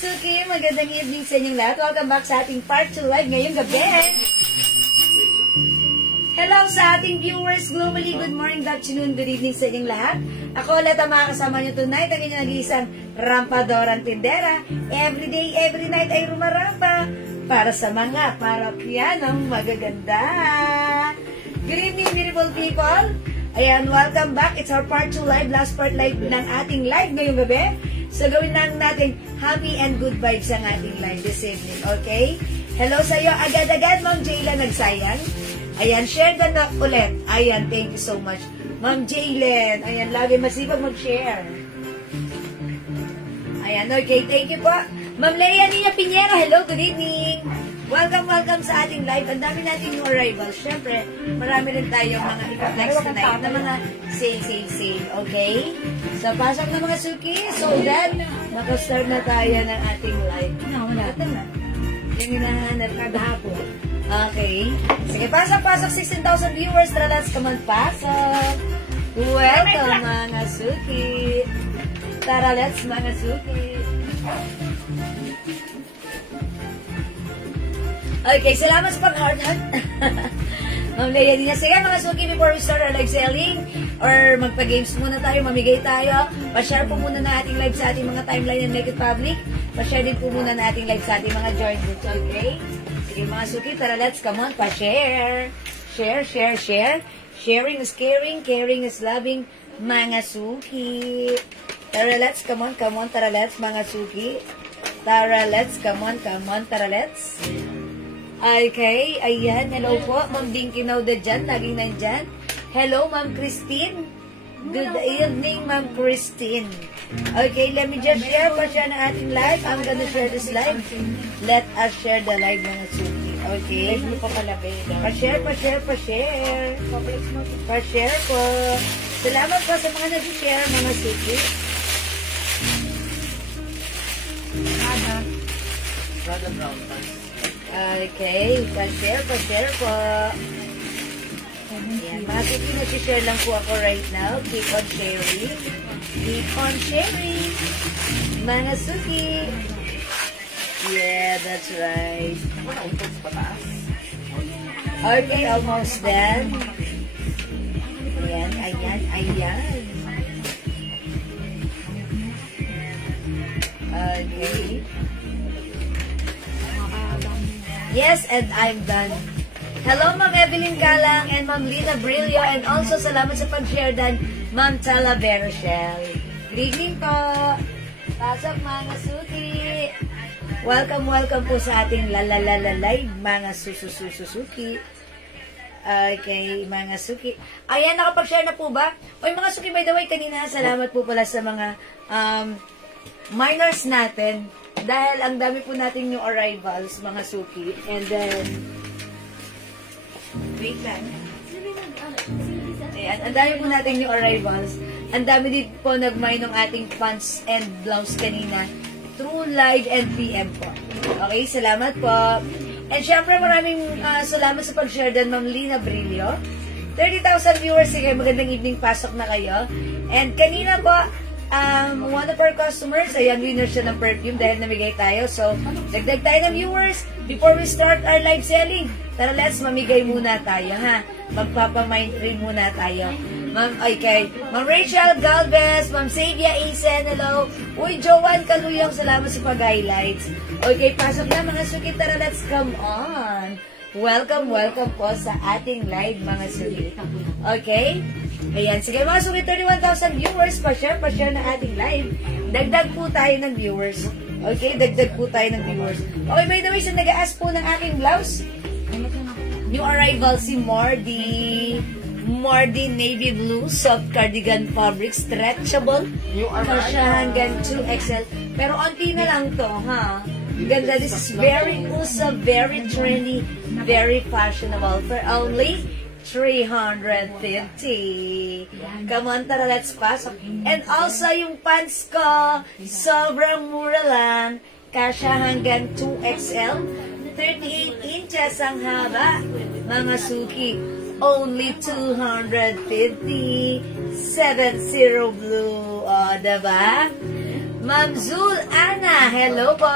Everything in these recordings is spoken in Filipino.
Suki, magandang evening sa inyong lahat. Welcome back sa ating part 2 live ngayong gabi. Hello sa ating viewers globally. Good morning, good afternoon, good evening sa inyong lahat. Ako ulit ang makakasama nyo tonight. Ang inyong nag-iisang rampadorang tindera. Every day, every night ay rumarampa para sa mga parokyanong magaganda. Good evening, beautiful people. Ayan, welcome back. It's our part 2 live, last part live ng ating live ngayong gabi. So, gawin lang natin happy and good vibes ang ating live this evening, okay? Hello sa iyo. Agad-agad, Ma'am Jayla nagsayang. Ayan, share ka na ulit. Ayan, thank you so much. Ma'am Jaylen, ayan, lagi masipag mag-share. Ayan, okay, thank you po. Ma'am Leia Nina Pinero, hello, good evening. Welcome, welcome sa ating live. Ang dami natin new arrivals. Siyempre, marami rin tayong mga ipag-flex tonight na mga sale, okay? So, pasok na mga suki. So that, nakastart na tayo ng ating live. Ito na. Yung hinahanap kada hapon. Okay. Sige, pasok, 16,000 viewers. Tara, let's come on, pasok. Welcome, mga suki. Tara, let's, mga suki. Okay, salamat sa pag-heart. Ma'am Leia Dina. Sige mga suki, before we start our live selling or magpa-games muna tayo, mamigay tayo, pa-share po muna na ating live sa ating mga timeline and make it public. Pa-share din po muna na ating live sa ating mga join groups, okay? Sige mga suki, tara let's, come on, pa-share. Share. Sharing is caring, caring is loving, mga suki. Tara let's, come on, tara let's, mga suki. Tara let's, come on, tara let's. Okay, ayan. Hello po, Ma'am Dinky Nauda dyan, laging nandyan. Hello, Ma'am Christine. Good evening, Ma'am Christine. Okay, let me just share na ating live. I'm gonna share this live. Let us share the live, mga suki. Okay? Pa-share. Pa-share po. Salamat po sa mga nag-share, mga suki. Rada Brown. Okay, pa-share po. Ayan, mga suki, nag-share lang po ako right now. Keep on sharing. Keep on sharing. Mga suki. Yeah, that's right. Okay, almost done. Ayan. Okay. Yes, and I'm done. Hello, Ma'am Evelyn Galang and Ma'am Lina Brillo, and also salamat sa pag-share dan, Ma'am Talavera Shell. Good evening po. Pasok, mga suki. Welcome po sa ating live, mga susuki. Okay, mga suki. Ayan, nakapag-share na po ba? Oy, mga suki, by the way, kanina, salamat po pala sa mga minors natin. Dahil ang dami po nating new arrivals, mga suki. And then, wait lang. Ayan, ang dami po nating new arrivals. Ang dami din po nag-mine ng ating pants and blouse kanina through live and PM po. Okay, salamat po. And syempre, maraming salamat sa pag-share din, Ma'am Lina Brillo. 30,000 viewers, sige, magandang evening, pasok na kayo. And kanina po, one of our customers, ayan, winner siya ng perfume dahil namigay tayo. So, dagdag tayo ng viewers before we start our live selling. Tara, let's mamigay muna tayo, ha? Magpapamind free muna tayo. Ma'am Rachel Galvez, Ma'am Savia Isen, hello. Uy, Joanne Kaluyang, salamat sa pag-highlights. Okay, pasok na mga suki, tara, let's come on. Welcome po sa ating live mga suki. Okay? Ayan, sige mga suki, 31,000 viewers, pa-share na ating live. Dagdag po tayo ng viewers. Okay, dagdag po tayo ng viewers. Okay, by the way, so nag-ask po ng aking blouse. New arrival si Mardy Navy Blue Soft Cardigan Fabric Stretchable. Kasya hanggang 2XL. Pero onti na lang to, ha? Ganda. This is very usab, very trendy, very fashionable for only 350. Come on, tara, let's pasok. And also, yung pants ko, sobrang mura lang. Kasya hanggang 2XL. 38 inches ang haba, mga suki. Only 250. 70 blue. O, diba? Ma'am Zul Ana, hello po.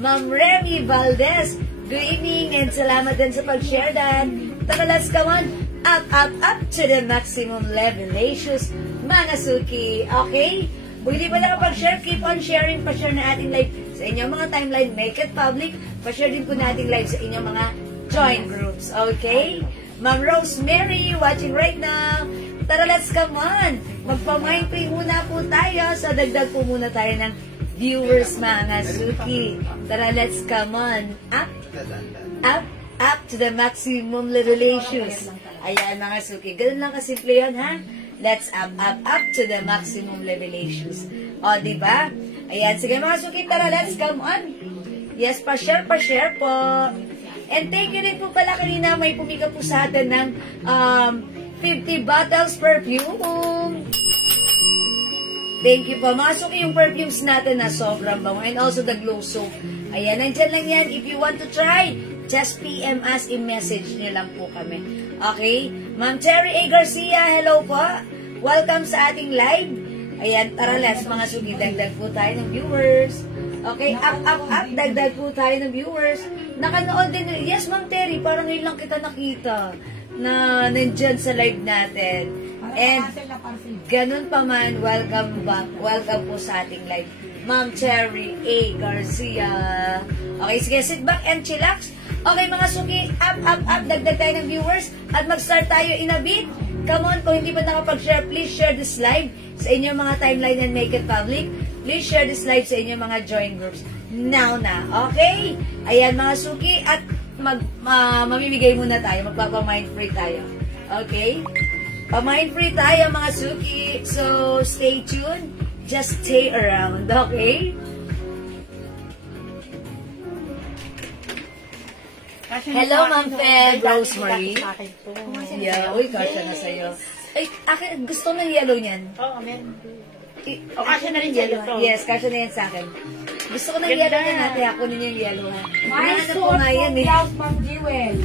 Ma'am Remy Valdez, good evening and salamat din sa pag-share dan. Tara, let's come on. Up to the maximum levelations, mga suki. Okay? Kung hindi pa nakapag-share, keep on sharing. Pa-share na ating live sa inyong mga timeline. Make it public. Pa-share din po natin live sa inyong mga join groups. Okay? Ma'am Rosemary, watching right now. Tara, let's come on. Magpa-mind free muna po tayo. So, dagdag po muna tayo ng viewers, mga suki. Tara, let's come on. Up to the maximum levelations. Ayan, mga suki. Ganun lang kasimple yun, ha? Let's up to the maximum levelations. O, diba? Ayan, sige mga suki, tara, let's come on. Yes, pa-share po. And thank you rin po pala kanina, may pumika po sa atin ng 50 bottles perfume. Thank you po. Mga suki, yung perfumes natin na sobrang bango. And also the glow soap. Ayan, nandyan lang yan. If you want to try, just PM us, i-message nyo lang po kami. Okay? Ma'am Cherry A. Garcia, hello po. Welcome sa ating live. Ayan, tara, let's mga sugi, dagdag po tayo ng viewers. Okay, up, dagdag po tayo ng viewers. Nakanood din, yes, Ma'am Terry, parang ngayon lang kita nakita na nandyan sa live natin. And, ganun pa man, welcome back. Welcome po sa ating live. Ma'am Cherry A. Garcia. Okay, sige, sit back and chillax. Okay, mga suki, up, dagdag tayo ng viewers. At mag-start tayo in a bit. Come on, kung hindi pa nakapag-share, please share this live sa inyong mga timeline and make it public. Please share this live sa inyong mga join groups. Now na, okay? Ayan, mga suki, at mamimigay muna tayo. Magpapa-mind free tayo. Okay? Pa-mind free tayo, mga suki. So, stay tuned. Just stay around, okay? Hello, Ma'am Fed, Rosemary. Yeah, uy, kasya na sa'yo. Ay, akin, gusto ng yellow niyan. Oo, meron. O, kasya na rin yellow to. Yes, kasya na yan sa akin. Gusto ko ng yellow niyan, ate. Ako nun yung yellow, ha. May suot po blouse, Ma'am Jewel.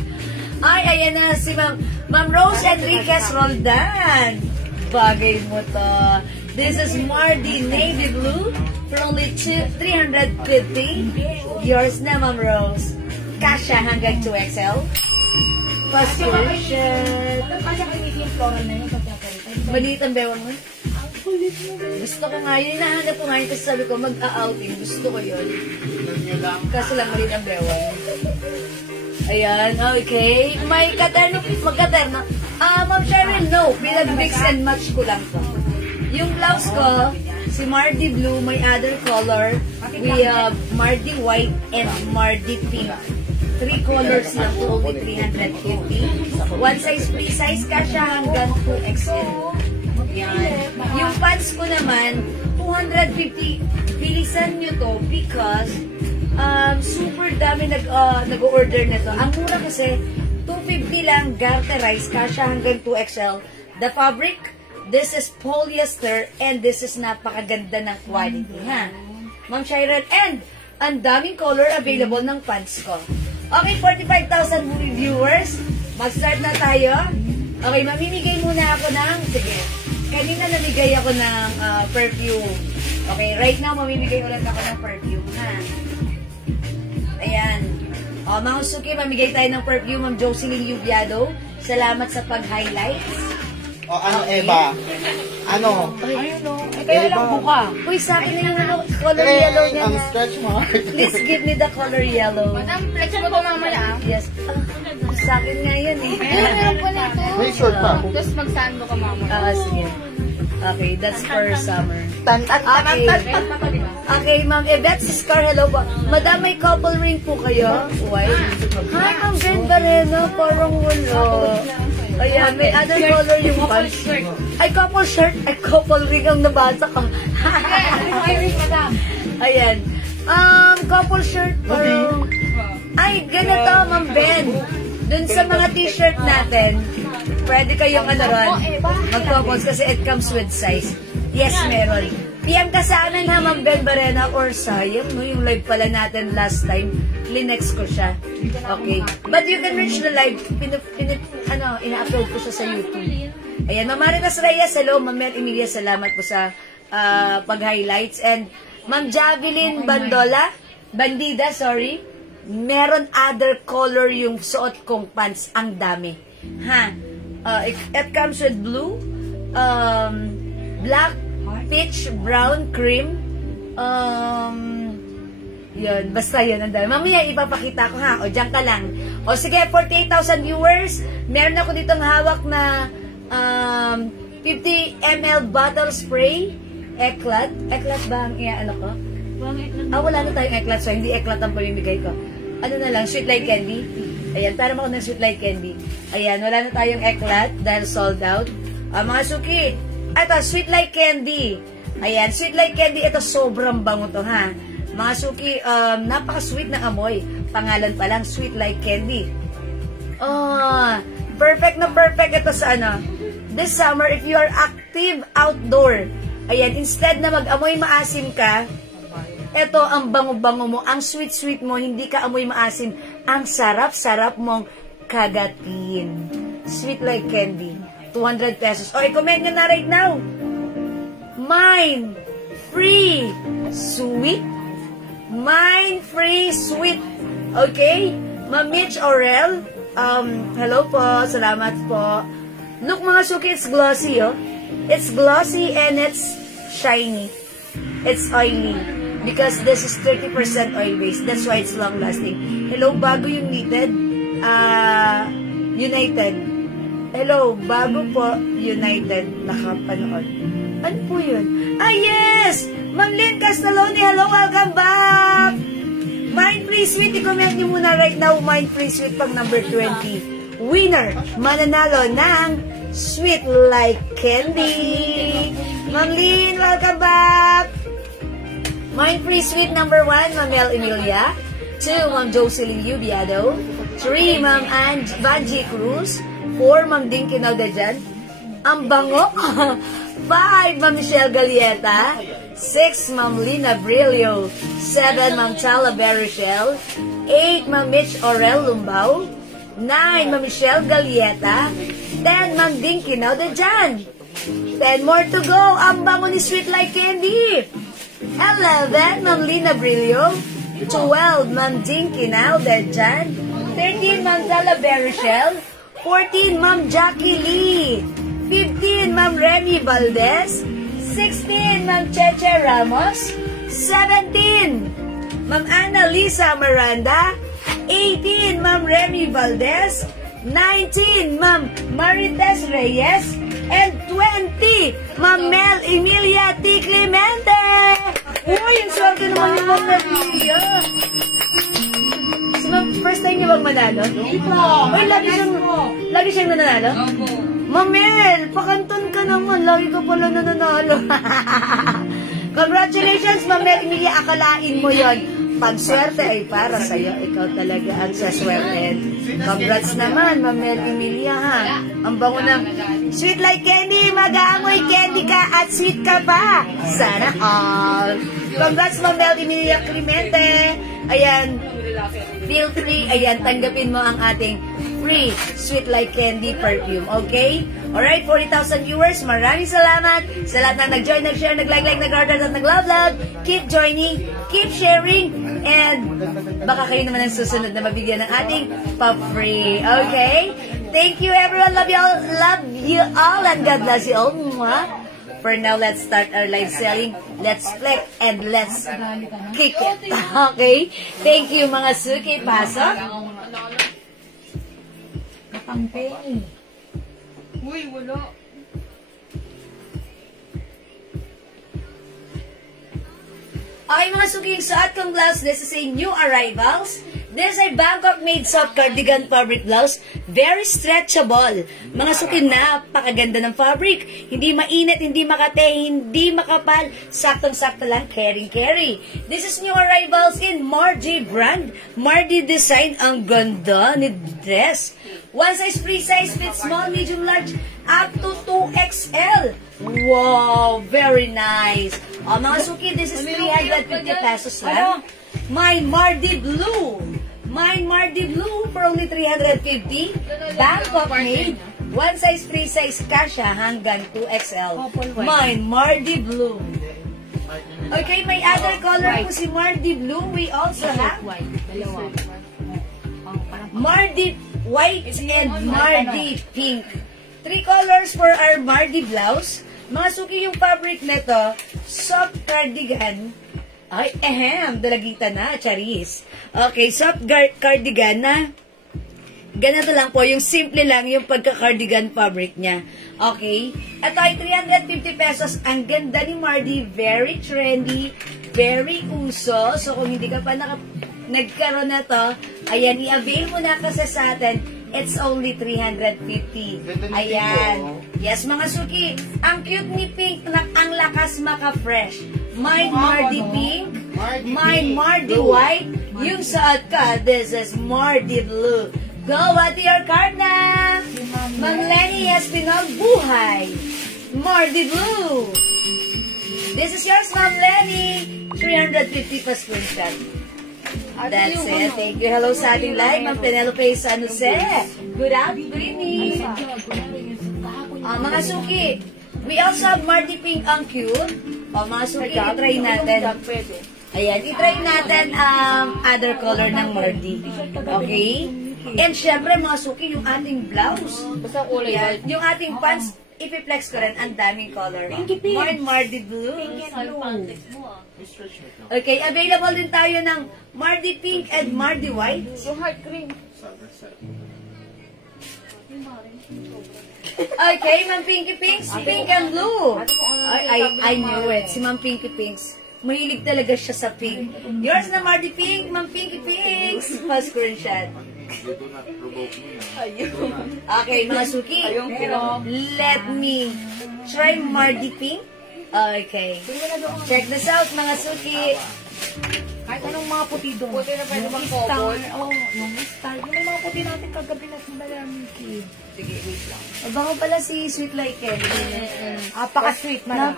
Ay, ayan na si Ma'am Rose Enriquez Roldan. Bagay mo to. This is Mardy Navy Blue for only 350. Yours na, Ma'am Rose. Kasha hanggang 2XL. Passport shirt. Maliit ang bewang mo. Gusto ko nga yun. Nahanap ko nga yun kasi sabi ko mag-outing. Gusto ko yun. Kaso lang maliit ang bewang. Ayan, okay. May katerno. Magkaterno. Ma'am Cheryl, no. Pinag-mix and match ko lang to. Yung blouse ko, si Mardy Blue, may other color. We have Mardy White and Mardy Pink. 3 colors lang to, only 350. One size, free size, kasha hanggang 2XL. Yan. Yung pants ko naman, 250. Bilisan nyo to because super dami nag-order na to. Ang mura kasi, 250 lang, garterize, kasha hanggang 2XL. The fabric, this is polyester and this is napakaganda ng quality, ha? Ma'am Shirel, and ang daming color available ng pants ko. Okay, 45,000 movie viewers. Mag-start na tayo. Okay, mamimigay muna ako ng, sige, kanina namigay ako ng perfume. Okay, right now, mamimigay ulit ako ng perfume, ha? Ayan. O, mga suki, mamigay tayo ng perfume, Ma'am Jocelyn Yubiado. Salamat sa pag-highlights. O, ano, Eva? Ano? Ayun o. Kaya lang buka. Uy, sa akin na yung color yellow niya Ang na. stretch mark. Please give me the color yellow. Madam, flex mo to mamaya. Yes. Sa akin nga yun eh. Meron po nito. May short pa. Tapos magsando ka mamaya. Sige. Okay, that's for summer. Tan-tan. Okay, ma'am. If that's Scar, hello po. Madam, may couple ring po kayo? Why? Hi, Ma'am Ben Barreno. Parang wala. Ayan, may other color yung pants. Ay, couple shirt. Ay, couple ring ang nabasa ko. Ayan. Couple shirt. Parang... Ay, ganito, Ma'am Ben. Dun sa mga t-shirt natin, pwede kayong ano ron, mag-couples kasi it comes with size. Yes, meron. PM ka sa amin ha, Ma'am Ben Barrena, or sayang, no, yung live pala natin last time, linex ko siya. Okay. But you can reach the live, ina-upload ko siya sa YouTube. Ayan, Ma'am Maritas Reyes, hello, Ma'am Mel Emilia, salamat po sa pag-highlights. And Ma'am Javelyn Bandida, sorry, meron other color yung suot kong pants, ang dami. Ha? It comes with blue, black, peach, brown, cream, yun, basta yun, ang dami. Mamaya ipapakita ko ha, o dyan ka lang. O sige, 48,000 viewers, meron ako ditong hawak na 50 ml bottle spray, Eclat ba ang ano ko? Wala na tayong Eclat, so hindi Eclat ang pamimigay ko. Ano na lang, Sweet Like Candy. Ayan, para ako ng Sweet Like Candy. Ayan, wala na tayong Eclat dahil sold out. Mga suki, ito, Sweet Like Candy. Ayan, Sweet Like Candy, ito sobrang bango to ha. Mga suki, napaka-sweet na amoy. Pangalan pa lang, Sweet Like Candy. Perfect na perfect ito sa ano. This summer, if you are active outdoor, ayan, instead na mag-amoy maasim ka, ito ang bango-bango mo, ang sweet-sweet mo, hindi ka amoy maasim, ang sarap-sarap mong kagatin. Sweet Like Candy. 200 pesos. O, i-comment nyo na right now. Mine free sweet. Mine free sweet. Okay? Ma'am Mitch Aurel. Hello po. Salamat po. Look mga suki, it's glossy, oh. It's glossy and it's shiny. It's oily. Because this is 30% oil-based. That's why it's long-lasting. Hello, bago yung knitted. United. Hello, bago po United. Nakapanood. Ano po yun? Yes! Ma'am Lynn Castaloni, hello, welcome back! Mind Free Sweet, i-comment nyo muna right now, Mind Free Sweet pag number 20. Winner, mananalo ng Sweet Like Candy. Ma'am Lynn, welcome back! Mind Free Sweet number 1, Ma'am Mel Emilia. 2, Ma'am Jocelyn Ubiado. 3, Ma'am Vanji Cruz. 4, Ma'am Dinky Naudajan. Ang bango. 5, Ma'am Michelle Galieta. 6, Ma'am Lina Brillo. 7, Ma'am Chala Berrichel. 8, Ma'am Mitch Aurel Lumbao. 9, Ma'am Michelle Galieta. 10, Ma'am Dinky Naudajan. 10 more to go. Ang bango ni Sweet Like Candy. 11, Ma'am Lina Brillo. 12, Ma'am Dinky Naudajan. 13, Ma'am Chala Berrichel. 14, Ma'am Jackie Lee. 15, Ma'am Remy Valdez. 16, Ma'am Cheche Ramos. 17, Ma'am Ana Lisa Miranda. 18, Ma'am Remy Valdez. 19, Ma'am Marites Reyes. And 20, Ma'am Mel Emilia T. Clemente. Uy, yung swerte naman yung Ma'am Emilia. So, Ma'am, first time niyo bang manalo? Uy, lagi siyang nananalo? Ma'am Mel, pakanton ka naman. Lagi ka pala nananalo. Congratulations, Ma'am Mel Emilia. Akalain mo yon. Pag-swerte ay para sa'yo. Ikaw talaga ang saswerte. Congrats naman, Ma'am Mel Emilia, ha? Ang bango ng Sweet Like Candy. Mag-aamoy candy ka at sweet ka pa. Sana all. Congrats, Ma'am Mel Emilia Clemente. Ayan. Feel free. Ayan, tanggapin mo ang ating free Sweet Like Candy perfume. Okay? Alright, 40,000 viewers. Maraming salamat sa lahat na nag-join, nag-share, nag-like, nag-order, at nag-love. Keep joining, keep sharing, and baka kayo naman ang susunod na mabigyan ng ating pa-free. Okay? Thank you, everyone. Love you all, and God bless you all. Mwah. For now, let's start our live selling. Let's flex and let's kick it. Okay? Thank you, mga suki. Pasok. Kapampay. Uy, wala. Okay, mga suki, suot kong blouse. This is a new arrivals. This is a Bangkok-made soft cardigan fabric blouse. Very stretchable. Mga suki, napakaganda ng fabric. Hindi mainit, hindi makate, hindi makapal. Saktong-sakto lang, carry. This is new arrivals in Mardi brand. Mardi design. Ang ganda ni dress. One size, free size, fit small, medium, large, up to 2XL. Wow, very nice. Oh, mga suki, this is 350 pesos lang. My Mardi Blue. My Mardi Blue for only 350. Bangkok made. One size, free size, kasha hanggang 2XL. My Mardi Blue. Okay, may other color po si Mardi Blue. We also have Mardi White and Mardi Pink. 3 colors for our Mardi blouse. Mga suki, yung fabric nito, soft cardigan. Ay, dalagita na, charis. Okay, soft cardigan na. Ganito lang po, yung simple lang yung pagka-cardigan fabric niya. Okay? Ito ay 350 pesos. Ang ganda ni Mardi, very trendy, very uso. So, kung hindi ka pa nagkaroon na to, ayan, i-avail mo na kasi sa atin. It's only 350. Ayan. Yes, mga suki. Ang cute ni Pink, ang lakas maka-fresh. My Mardi Pink, my Mardi White. Yung suot ka, this is Mardi Blue. Go at your card na! Mang Lenny Espinal Buhay. Mardi Blue. This is yours, Mang Lenny. 350 pa screenshot. That's it. Thank you. Hello sa ating live. Ma'am Penelope San Jose. Good evening. Mga suki, we also have Mardi Pink ang cute. Mga suki, i-try natin. Ayan, i-try natin other color ng Mardi. Okay? And syempre, mga suki, yung ating blouse. Ayan, yung ating pants, i-flex ko rin. Ang daming color. More Mardi Blue. Okay, available din tayo ng Mardi Pink and Mardi White. Yung heart cream. Okay, Ma'am Pinky Pinks, pink and blue. I knew it. Si Ma'am Pinky Pinks, mahilig talaga siya sa pink. Yours na Mardi Pink, Ma'am Pinky Pinks. First screenshot. Okay, mga suki. Let me try Mardi Pink. Okay. Check this out, mga suki. Kahit anong mga puti doon. Puti na pwede bang couple? Oo, yung star. Yung may mga puti natin kagabi na sinalamin kid. Sige, wait lang. Abango pala si Sweet Like Candy. Napaka-sweet na.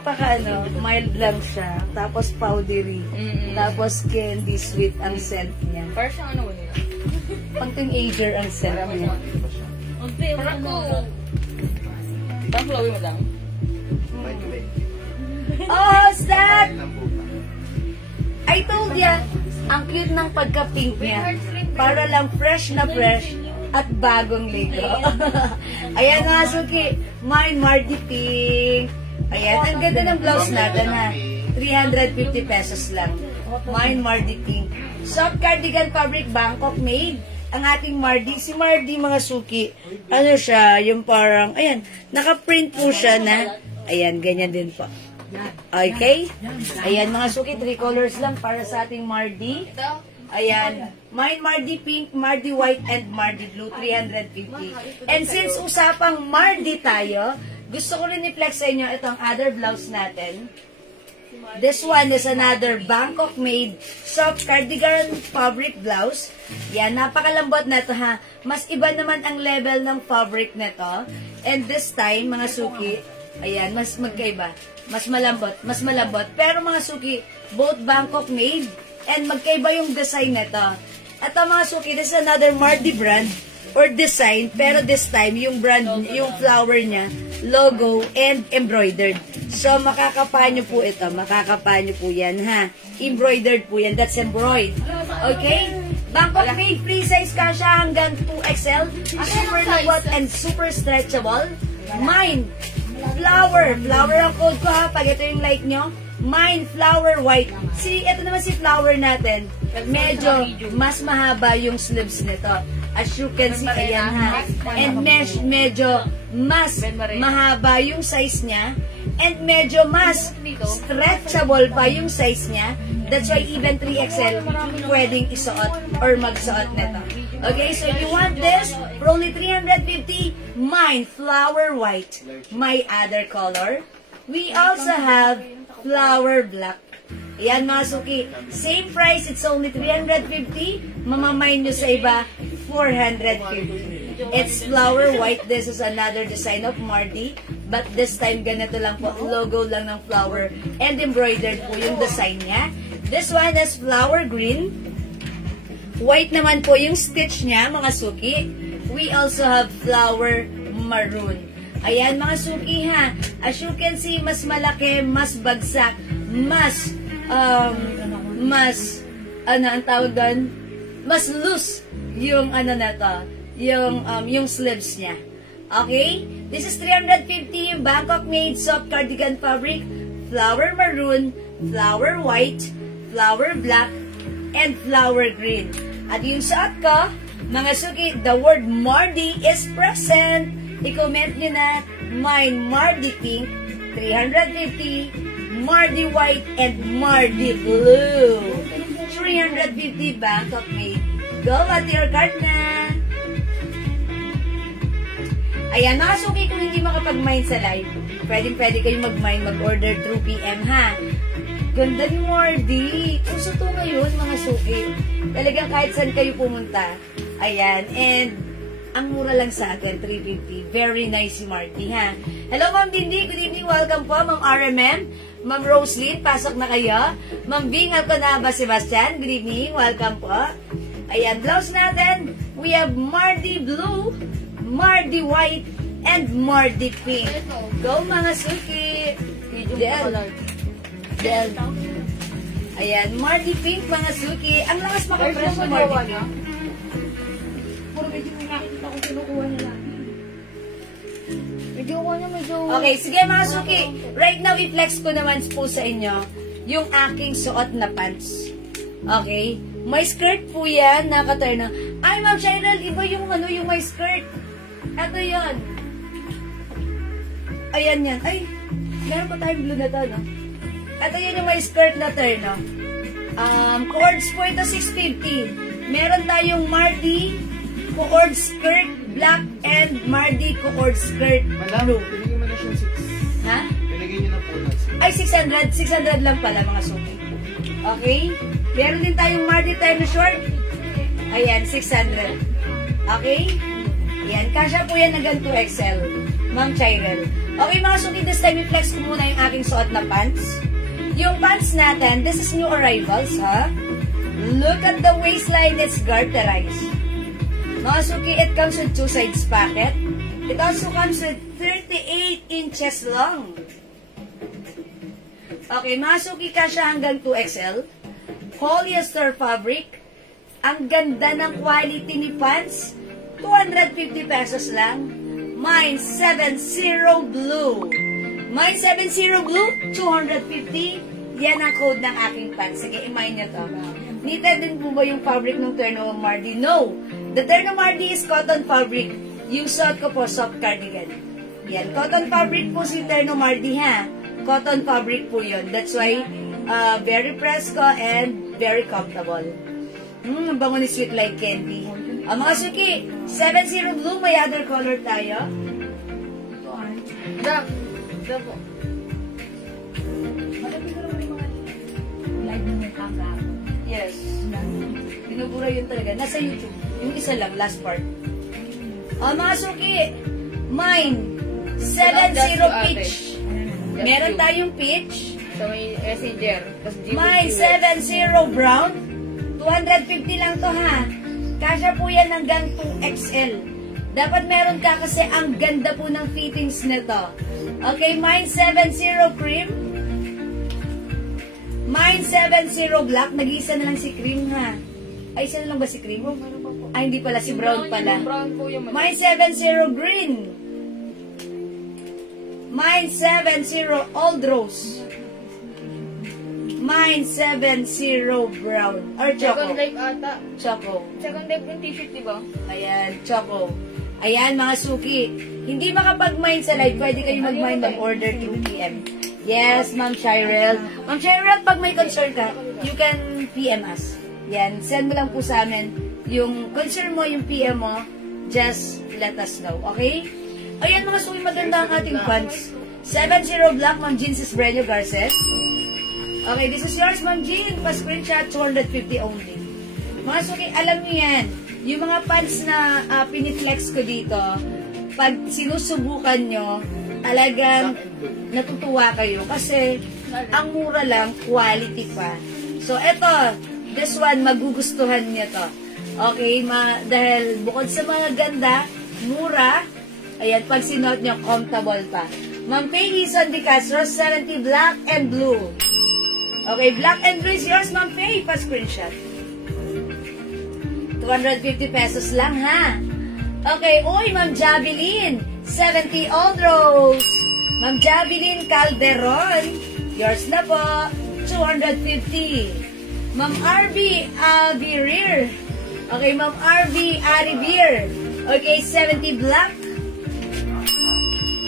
Mild lang siya. Tapos powdery. Tapos candy sweet ang scent niya. Parang siyang ano nila. Pang teenager ang scent niya. Parang ko. Parang flowy mo lang. Oh, stop! I told ya, ang cute ng pagka-pink niya. Para lang fresh na fresh at bagong ligo. Ayan mga suki, my Mardi Pink. Ayan, ang ganda ng blouse natin ha. 350 pesos lang. My Mardi Pink. Soft cardigan fabric, Bangkok made. Ang ating Mardi, si Mardi mga suki, ano siya, yung parang, ayan, naka-print po siya na, ayan, ganyan din po. Okay? Ayan mga suki, 3 colors lang para sa ating Mardi. Ayan. Mine Mardi Pink, Mardi White, and Mardi Blue, 350. And since usapang Mardi tayo, gusto ko rin i-flex sa inyo itong other blouse natin. This one is another Bangkok made soft cardigan fabric blouse. Yan, napakalambot na ito ha. Mas iba naman ang level ng fabric nito. And this time, mga suki, ayan, mas magkaiba. Mas malambot. Pero mga suki, both Bangkok made and magkaiba yung design nito. Ito mga suki, this is another Mardi brand or design, pero this time yung brand, yung flower niya, logo and embroidered. So makakapa nyo po ito, makakapa nyo po yan ha. Embroidered po yan, that's embroidered. Okay? Bangkok made free size ka siya hanggang 2XL. Super lambot and super stretchable. Mine, flower. Flower ang code ko ha. Pag ito yung like nyo. Mine, flower white. Ito naman si flower natin. Medyo mas mahaba yung sleeves nito. As you can see, ayan ha. And medyo mas mahaba yung size niya. And medyo mas stretchable pa yung size niya. That's why even 3XL pwedeng isuot or magsuot nito. Okay, so if you want this for only 350, mine, flower white. My other color, we also have flower black. Ayan mga suki, same price, it's only 350. Mamamine nyo sa iba, 450. It's flower white. This is another design of Mardi. But this time, ganito lang po. Logo lang ng flower. And embroidered po yung design niya. This one is flower green. White naman po yung stitch niya, mga suki. We also have flower maroon. Ayan, mga suki ha. As you can see, mas malaki, mas bagsak, mas, ano ang tawag doon? Mas loose yung ano na to. Yung sleeves niya. Okay? This is 350 yung Bangkok made soft cardigan fabric, flower maroon, flower white, flower black, and flower green. At yung suot ko, mga suki, the word Mardi is present. I-comment nyo na, mine Mardi pink, 350, Mardi white, and Mardi blue. 350 Bangkok made. Go at your cart na! Ayan, mga suki, kung hindi makapag-mine sa live, pwede kayong mag-mine, mag-order through PM, ha? Ganda ni Mardi. Puso to ngayon, mga suki. Talagang kahit saan kayo pumunta. Ayan, and ang mura lang sa akin, 350. Very nice si Mardi, ha? Hello, Ma'am Dindi. Good evening. Welcome po, Ma'am RMM. Ma'am Roslyn, pasok na kayo. Ma'am Bing Alconaba Sebastian. Good evening. Welcome po. Ayan, blouse natin. We have Mardi blue, Mardi white, and Mardi pink. Go, mga suki. Del. Ayan, Mardi pink, mga suki. Ang lakas makapress ng Mardi pink. Puro medyo nakikita ko kinukuha nila. Medyo. Okay, sige mga suki. Right now, i-flex ko naman po sa inyo yung aking suot na pants. Okay? May skirt po yan, nakaturn. Ay, Ma'am Cheryl, iba yung yung may skirt. Ito yun. Ayan yan. Ay, meron pa tayong blue na to, no? Ito yun yung may skirt na turn, no? Cords po ito, 650. Meron tayong Mardi cord skirt black and Mardi cord skirt blue. Pinigyan mo na siya 6. Ha? Pinigyan nyo na po na 6. Ay, 600 lang pala, mga suki. Okay? Meron din tayong Mardi tayo na short. Ayan, 600. Okay? Ayan, kasya po yan hanggang 2XL. Ma'am Cheryl. Okay, mga suki, this time i-flex ko muna yung aking suot na pants. Yung pants natin, this is new arrivals, ha? Look at the waistline, it's garterized. Mga suki, it comes with 2 sides pocket. It also comes with 38 inches long. Okay, mga suki, kasya hanggang 2XL. Polyester fabric. Ang ganda ng quality ni pants. 250 pesos lang. Mine 70 blue. Mine 70 blue, 250. Yan ang code ng aking pants. Sige, i-mine nyo to. Knitted din po ba yung fabric ng Terno Mardi? No. The Terno Mardi is cotton fabric. Yung suot ko po, soft cardigan. Yan, cotton fabric po si Terno Mardi, ha? Cotton fabric po yun. That's why, very fresco and very comfortable. Ang bango ni Sweet Like Candy. Mga suki, 70 blue, may other color tayo. Dabo. Live na camera. Yes. Binubura yun talaga. Nasa YouTube. Yung isa lang, last part. Mga suki, mine, 70 peach. Meron tayong peach. So, may messenger. Mine, 70 brown. 250 lang to, ha? Kasya po yan hanggang 2XL. Dapat meron ka kasi ang ganda po ng fittings nito. Okay, mine 70 cream. Mine 70 black. Nag-isa na lang si cream, ha? Ay, sino lang ba si cream? Ay, hindi pala, si brown pala. Brown po yung Mine 70 green. Mine 70 old rose. Mine 70 brown. Or choco. Second life ata. Choco. Second life yung t-shirt, di ba? Ayan, choco. Ayan, mga suki. Hindi makapag-mine sa live. Pwede kayo mag-mine, mag-order through PM. Yes, Ma'am Shirel. Ma'am Shirel, pag may concern ka, you can PM us. Yan, send mo lang po sa amin yung concern mo, yung PM mo. Just let us know, okay? Ayan, mga suki, maganda ang ating pants. 70 black, Ma'am Jean Cisbreño Garces. Okay, this is yours, Ma'am Jean. Pa-screenshot, 250 only. Mga suki, alam niyo yan. Yung mga pants na piniflex ko dito, pag sinusubukan nyo, talagang natutuwa kayo. Kasi, ang mura lang, quality pa. So, eto, this one, magugustuhan nyo to. Okay, dahil bukod sa mga ganda, mura, ayan, pag sinuot nyo, comfortable pa. Ma'am Faye Ison de Castro, 70 black and blue. Okay, black and blue is yours, Ma'am Faye. Pa-screenshot. 250 pesos lang, ha? Okay, uy, Ma'am Javelin, 70 old rose. Ma'am Javelin Calderon, yours na po, 250. Ma'am RB Avirir. Okay, Ma'am RB Arivir. Okay, 70 black.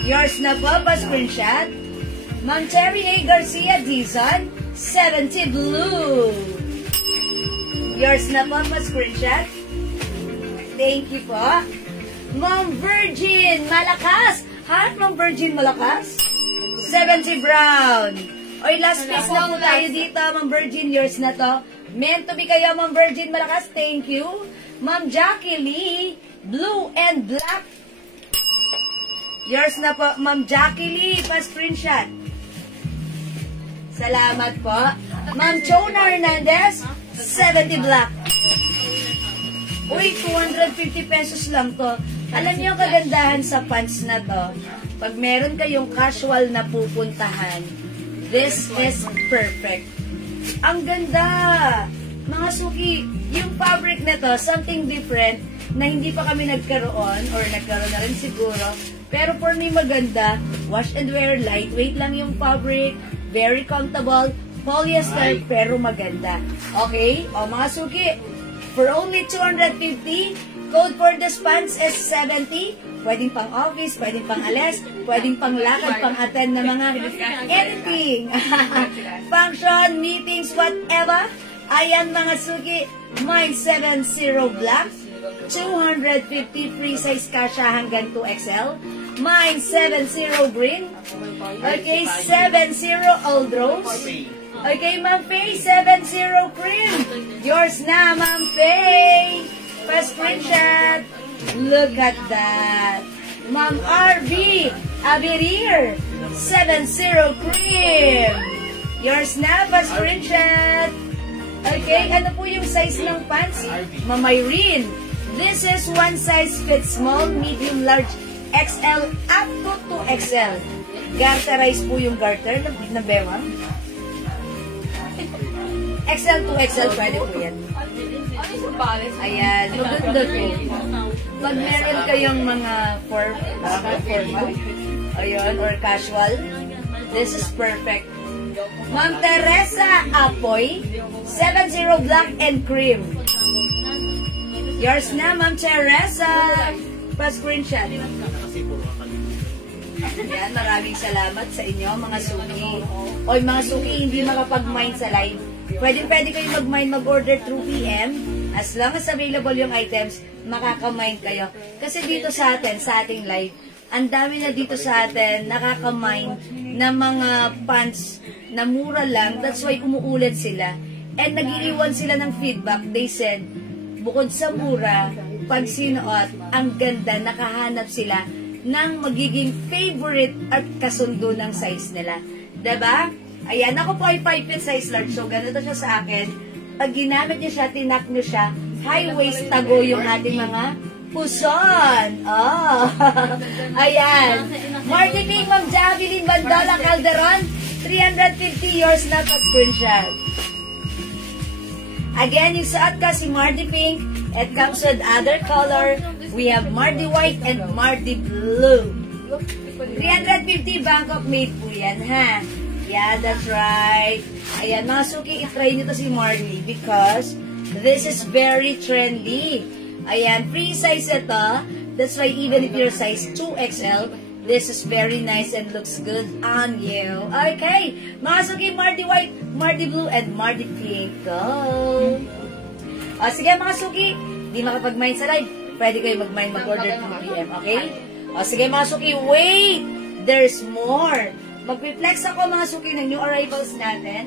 Yours na po, pa-screenshot. Ma'am Cherry A. Garcia Dizon, 70 blue. Yours na po, pa-screenshot. Thank you po. Ma'am Virgin Malakas. Ha? Ma'am Virgin Malakas? 70 brown. Oy, last piece na po tayo dito, Ma'am Virgin. Yours na to. Meant to be kayo, Ma'am Virgin Malakas. Thank you. Ma'am Jackie Lee, blue and black. Yours na po, Ma'am Jackie Lee. Pa-screenshot. Salamat po. Ma'am Chona Hernandez, 70 black. Uy, 250 pesos lang to. Alam niyo ang kagandahan sa pants na to? Pag meron kayong casual na pupuntahan, this is perfect. Ang ganda! Mga suki, yung fabric na to, something different na hindi pa kami nagkaroon or nagkaroon na rin siguro. Pero for me maganda, wash and wear, lightweight lang yung fabric, very comfortable, polyester, pero maganda. Okay? O mga suki, for only 250, code for this pants is 70. Pwedeng pang office, pwedeng pang alis, pwedeng pang lakad, pang attend na mga anything. Function, meetings, whatever. Ayan mga suki, mine 70 black, 250 free size kasha hanggang 2XL. Mine 70 green. Okay, 70 old rose. Okay, Ma'am Faye, 70 cream. Yours na, Ma'am Faye. Pa-screenshot. Look at that. Ma'am RB Avirir, 70 cream. Yours na, pa-screenshot. Okay, ano po yung size ng pants? Ma'am Irene, this is one size fits small, medium, large, XL, up to 2XL. Garterize po yung garter na bewang. XL to XL, pwede po yan. Ayan, maganda po. Pag meron kayong mga formal, ayun, or casual, this is perfect. Ma'am Teresa Apoy, 70 black and cream. Yours na, Ma'am Teresa. Pa-screenshot. Ayan, maraming salamat sa inyo, mga suki. Oy, mga suki, hindi makapag-mine sa live. Pwede kayo mag-mine, mag-order through PM. As long as available yung items, makaka-mine kayo. Kasi dito sa atin, sa ating live, ang dami na dito sa atin, nakaka-mine na mga pants na mura lang. That's why umuulit sila. And nag-iiwan sila ng feedback. They said, bukod sa mura, pag sinuot, ang ganda, nakahanap sila ng magiging favorite at kasundo ng size nila. Diba? Ayan, ako po ay 5 feet size large. So, ganito siya sa akin. Pag ginamit niyo siya, tinak niyo siya, high waist tago yung ating mga puson. Oh. Ayan. Marketing, Ma'am Javelin Bandola Calderon, 350 yours na pa screenshot. Again, yung suot ka si Mardi Pink. It comes with other color. We have Mardi White and Mardi Blue. 350 Bangkok made po yan, ha? Yeah, that's right. Ayan, mga suki, itry nito si Mardi because this is very trendy. Ayan, free size ito. That's why even if you're size 2XL, this is very nice and looks good on you. Okay, mga suki, Mardi White, Mardi Blue, and Mardi Pink. Go! O, sige mga suki, di makapag-mine sa live. Pwede kayo mag-mine, mag-order 2 PM, okay? O, sige mga suki, wait! There's more! Mag-reflex ako mga suki ng new arrivals natin.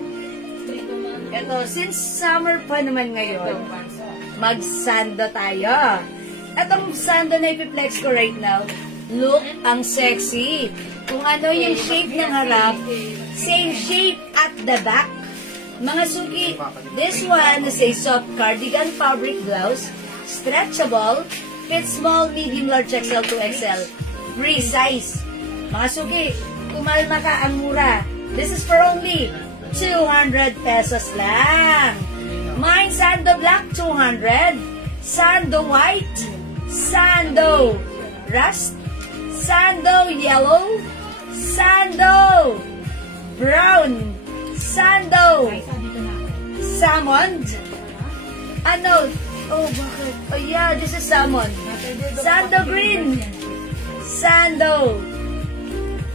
Ito, since summer pa naman ngayon, mag-sando tayo. Itong sando na ipiplex ko right now, look, ang sexy. Kung ano yung shape ng harap, same shape at the back. Mga suki, this one is a soft cardigan fabric blouse, stretchable, fits small, medium, large, XL to XL. Free size. Mga suki, kumalma ka, ang mura. This is for only 200 pesos lang. Mine Sando Black, 200. Sando White, Sando Rust, Sando Yellow, Sando Brown, Sando Salmon. Ano? Oh, bakit? Oh yeah, this is salmon. Sando Green, Sando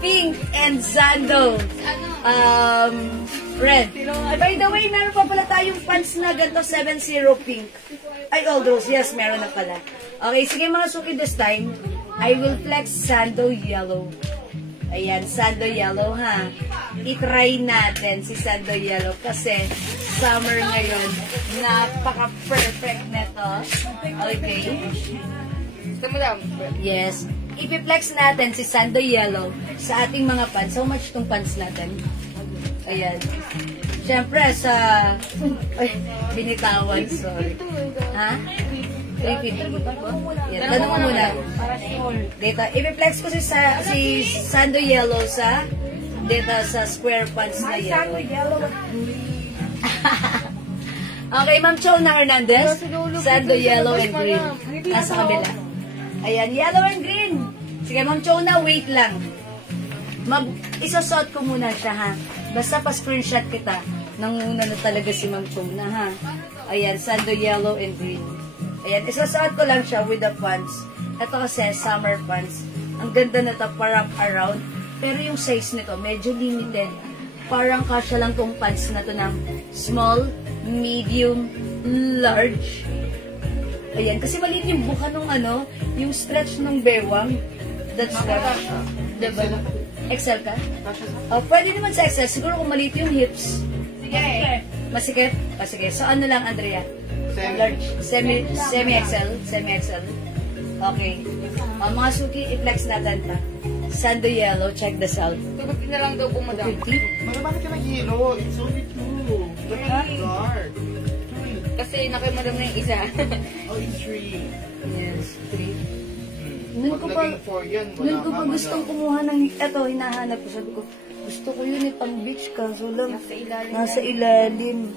Pink, and Sando Red. By the way, meron pa pala tayong pants na ganito 7-0 pink. Ay, all those. Yes, meron na pala. Okay, sige mga suki, this time, I will flex Sando Yellow. Ayan, Sando Yellow, ha? I-try natin si Sando Yellow kasi summer ngayon. Napaka-perfect nito. Okay? Yes. I-flex natin si Sando Yellow sa ating mga pants. How much itong pants natin? Ayan. Siyempre, sa... Ay, binitawan, sorry. Ha? 350. Yan, tanong mo muna. Dito, i-flex ko si Sando Yellow sa dito sa square pants na yellow. Okay, Ma'am Chona Hernandez. Sando Yellow and Green. Nasa kabila. Ayan, yellow and green. Sige, Ma'am Chona, wait lang. Isasot ko muna siya, ha? Basta pa-screenshot kita. Nanguna na talaga si Ma'am Chona, ha? Ayan, Sando Yellow and Green. Ayan, isasot ko lang siya with the pants. Ito kasi, summer pants. Ang ganda na ito, parang around. Pero yung size nito, medyo limited. Parang kasya lang tong pants na to ng small, medium, large. Ayan, kasi maliit yung buka nung ano, yung stretch ng bewang. That's why. Diba? XL ka? Pwede naman sa XL. Siguro kung maliit yung hips. Sige. Masikip? Sige. So, ano lang, Andrea? Large. Semi-XL? Semi-XL. Okay. Mga suki, i-flex natin pa. Sando Yellow, check this out. Tugot na lang daw po, madam. Bakit ka nag-yellow? It's only 2. Dark. Kasi nakimadam na yung isa. Oh, it's 3. Yes, 3. Nun ko pa gustong kumuha ng, eto, hinahanap ko. Sabi ko, gusto ko yun pang beach kaso lang. Nasa ilalim.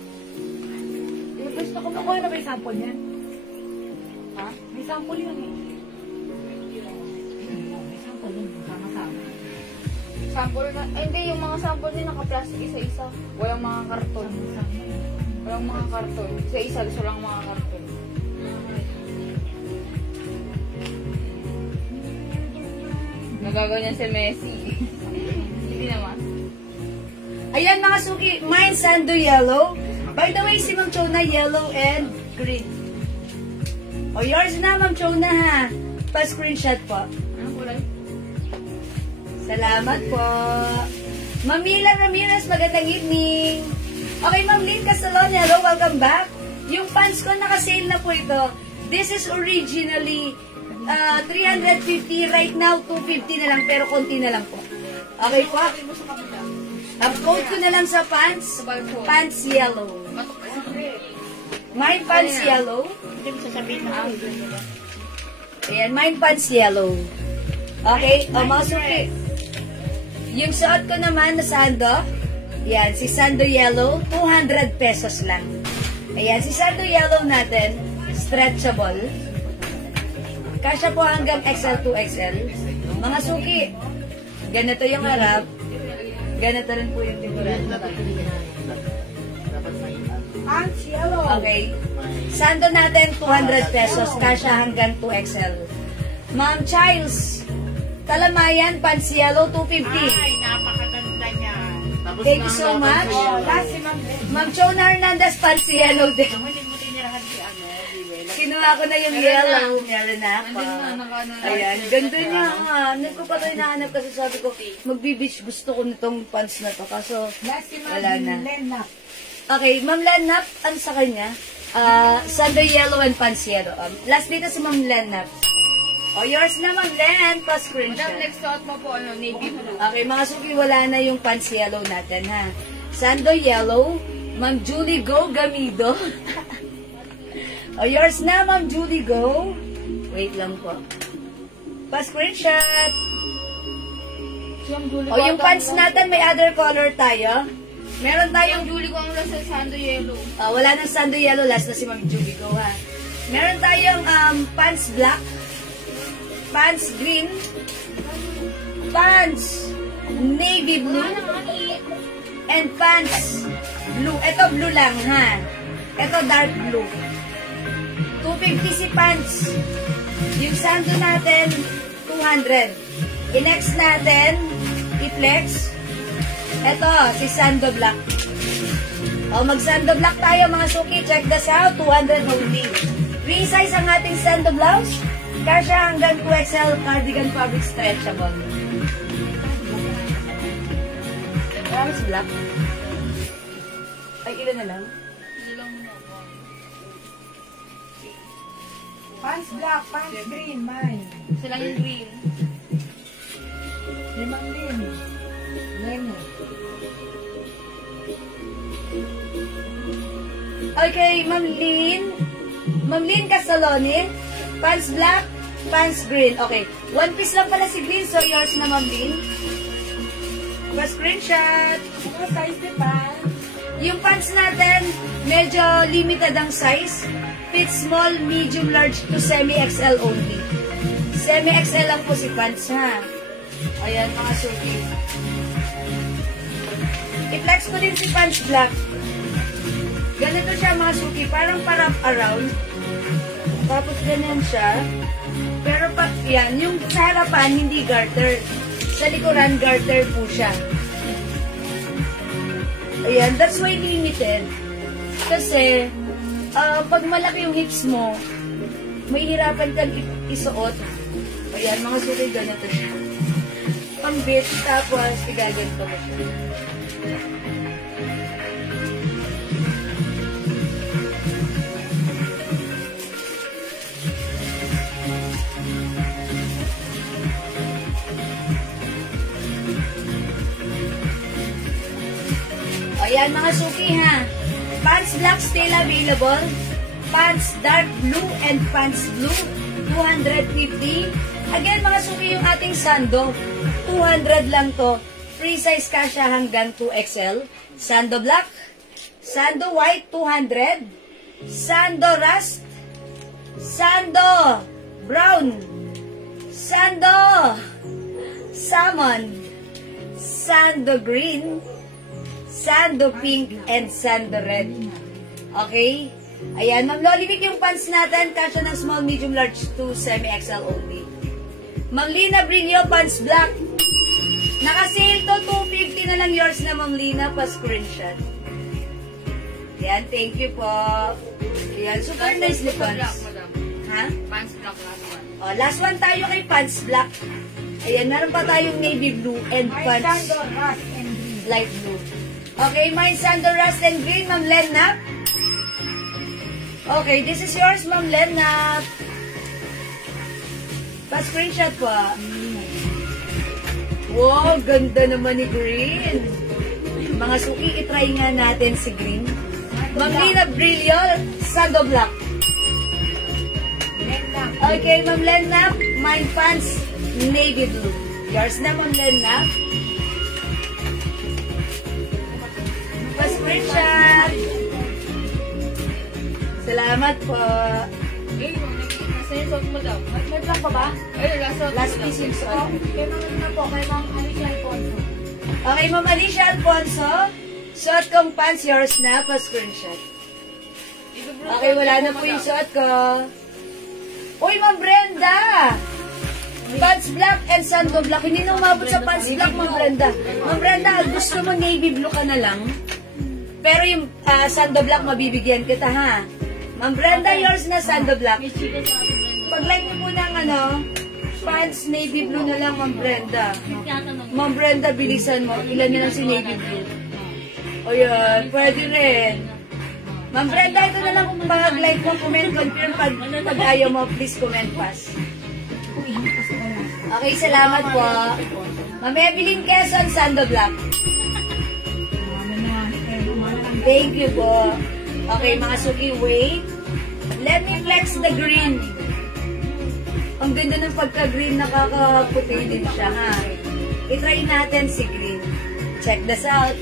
Gusto ko makuha na ba yung sample yan? Ha? May sample yan eh. May sample yun. Sama-sama. Sample na, ay hindi, yung mga sample din naka-plastic isa-isa. Walang mga karton. Walang mga karton. Isa-isa, gusto lang mga karton. Nagaganyan si Messi. Hindi naman. Ayan mga suki, mine Sando Yellow. By the way, si Ma'am Chona, yellow and green. O, yours na, Ma'am Chona, ha? Pa-screenshot po. Anong kulay? Salamat po. Ma'am Mila Ramirez, magandang evening. Okay, Ma'am Lynn Castellon, hello, welcome back. Yung pants ko, naka-sale na po ito. This is originally 350, right now 250 na lang, pero konti na lang po. Okay po? Upload ko na lang sa pants. Pants yellow. Mine pants yellow. Ayan, mine pants yellow. Okay, o mga suki. Yung suot ko naman na sando, yan, si Sando Yellow, 200 pesos lang. Ayan, si Sando Yellow natin, stretchable. Kasya po hanggang XL to XL. Mga suki, ganito yung harap. Ganito rin po yung likuran. Dapat may Okay. Sando natin, 200 pesos. Kasya hanggang 2XL. Ma'am Childs, Talamayan, pants yellow, 250. Ay, napakaganda niya. Tapos Thank you so much. Last si Ma'am Ben. Ma'am Chona Hernandez, pants yellow din. Hindi mo tinirahan si ano, Riwel. Kinuha ko na yung yellow. Meron na pa. Nandun na, nakaano na. Ayan, ganda niya nga. Hindi ko pa ito hinahanap kasi sabi ko, magbibitch gusto ko nitong pants na to. Kaso, wala na. Okay, Ma'am Lenap, ano sa kanya? Sando yellow and pants yellow. Last dito si Ma'am Lenap. O, yours na Ma'am Len, Madam, pa-screenshot. next suot mo po, ano, navy blue. Okay, mga suki, wala na yung pants yellow natin, ha? Sando yellow, Ma'am Julie Go Gamido. O, yours na, Ma'am Julie Go. Wait lang po. Pa-screenshot. O, yung pants natin, may other color tayo. Meron tayong, Yung Julie ko ang nasa sando yellow. wala nang Sando yellow, last na si Ma'am Julie Go, ha? Meron tayong pants black, pants green, pants navy blue, and pants blue. Ito blue lang, ha? Ito dark blue. 250 si pants. Yung sando natin, 200. I-next natin, i-flex. Ito, si sando black. O, mag-sando black tayo, mga suki. Check this out, 200 only. Free size ang ating sando blouse. Kasya hanggang 2XL cardigan fabric stretchable. Marami si black. Ay, ilan na lang? Hindi lang muna ako. Pants black, pants green, mine. Sila yung green. Limang din. Lene. Okay, Ma'am Lynn. Ma'am Lynn Casalone. Pants black, pants green. Okay, one piece lang pala si green, so yours na Ma'am Lynn. Pa-screenshot. Ano size di pants? Yung pants natin, medyo limited ang size. Fit small, medium, large to semi-XL only. Semi-XL lang po si pants, ha? Ayan, mga suki. I-flex ko din si pants black. Ganito siya, mga suki. Parang wrap around. Tapos ganyan siya. Pero pag yan, yung sa harapan, hindi garter. Sa likuran, garter po siya. Ayan, that's why limited. Kasi, pag malaki yung hips mo, may hirapan kang isuot. Ayan, mga suki, ganito siya. Pang-bit, tapos igaganto mo siya. Ayan, mga suki, ha. Pants black still available. Pants dark blue and pants blue, 250. Again, mga suki, yung ating sando, 200 lang to. Free size kasya hanggang 2XL. Sando black, sando white, 200. Sando rust, sando brown, sando salmon, sando green, sando pink, and sando red. Okay? Ayan, Ma'am Lolivik, yung pants natin, kasya ng small, medium, large to semi-XL only. Ma'am Lina Brillo, pants black. Naka-sale to, 250 na lang yours na, Ma'am Lina, pa-screenshot. Ayan, thank you po. Ayan, super nice na Black, pants. madam. Ha? Pants black last one. O, last one tayo kay pants black. Ayan, meron pa tayong navy blue and My pants sando, rust and green. light blue. Okay, mine sando rust and green, Ma'am Lenap. Okay, this is yours, Ma'am Lenap. Pa-screenshot po. Wow, ganda naman ni green. Mga suki, itry nga natin si green. Ma'am Lina Brillo, sando black. Okay, Ma'am Lenap, mine pants navy blue. Yours na, Ma'am Lenap. Pa-screenshot. Salamat po. Eh, nasa yung suot mo daw. May black pa ba? Ayun, Last piece yung suot. Kay Ma'am na po, kay Ma'am Alicia Alfonso. Okay, Ma'am Alicia Alfonso. Suot kong pants, yours na. Pa-screenshot. Okay, wala na po yung suot ko. Uy, Ma'am Brenda! Pants black and sando black. Hindi na umabot sa pants black, Ma'am Brenda. Ma'am Brenda, gusto mo navy blue ka na lang? Pero yung sando black, mabibigyan kita, ha? Ma'am Brenda, yours na sando black. Pag-like niyo po ng pants navy blue na lang, Ma'am Brenda. Ma'am Brenda, bilisan mo. Ilan na lang si navy blue? O yun, pwede rin. Ma'am Brenda, ito na lang kung pag-like mo, comment, confirm. Pag ayaw mo, please comment pass. Okay, salamat po. Ma'am Evelyn Quezon, Sando Black. Thank you po. Okay, mga suki, wait. Let me flex the green. Ang ganda ng pagka-green, nakakaputi din siya, ha? I-try natin si green. Check this out.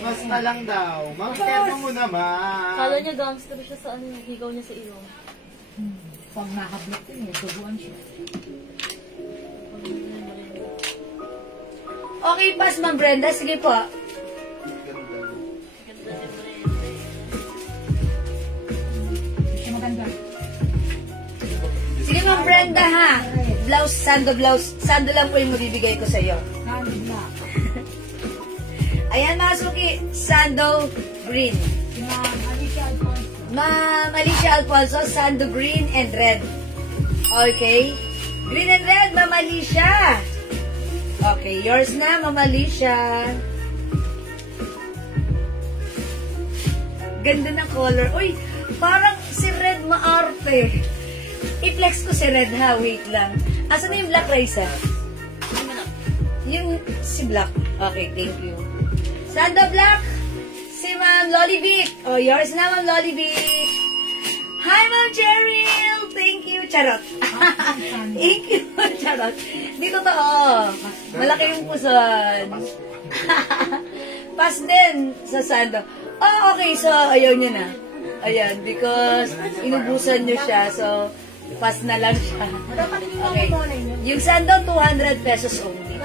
Mas na lang daw. Ma'am, pero mo naman. Kala niya gangster siya sa ano, higaw niya sa ilong. Pag nakablock yun, tubuan siya. Okay, pass, Ma'am Brenda. Sige po. Siya maganda. Sige, Ma'am Brenda, ha? Blouse, sando blouse. Sando lang po yung mabibigay ko sa'yo. Sando black. Ayan, mga suki. Sando green. Si Ma'am Alicia Alfonso. Ma'am Alicia Alfonso, sando green and red. Okay. Green and red, Ma'am Alicia. Okay, yours na, Ma'am Alicia. Ganda ng color. Uy, parang si red maarte. I-flex ko si red, ha? Wait lang. Asan na yung black, Raisa? Yung si black. Okay, thank you. Sando black. Si Ma'am Lolly Vic. Oh, yours na, Ma'am Lolly Vic. Hi, Ma'am Cheryl. Thank you. Charot. Thank you. Charot. Di totoo. Malaki yung puson. Pass din sa sando. Oh, okay. So, ayaw niya na. Ayan, because inubusan niyo siya. So, pass na lang siya. Okay. Yung sando, 200 pesos only.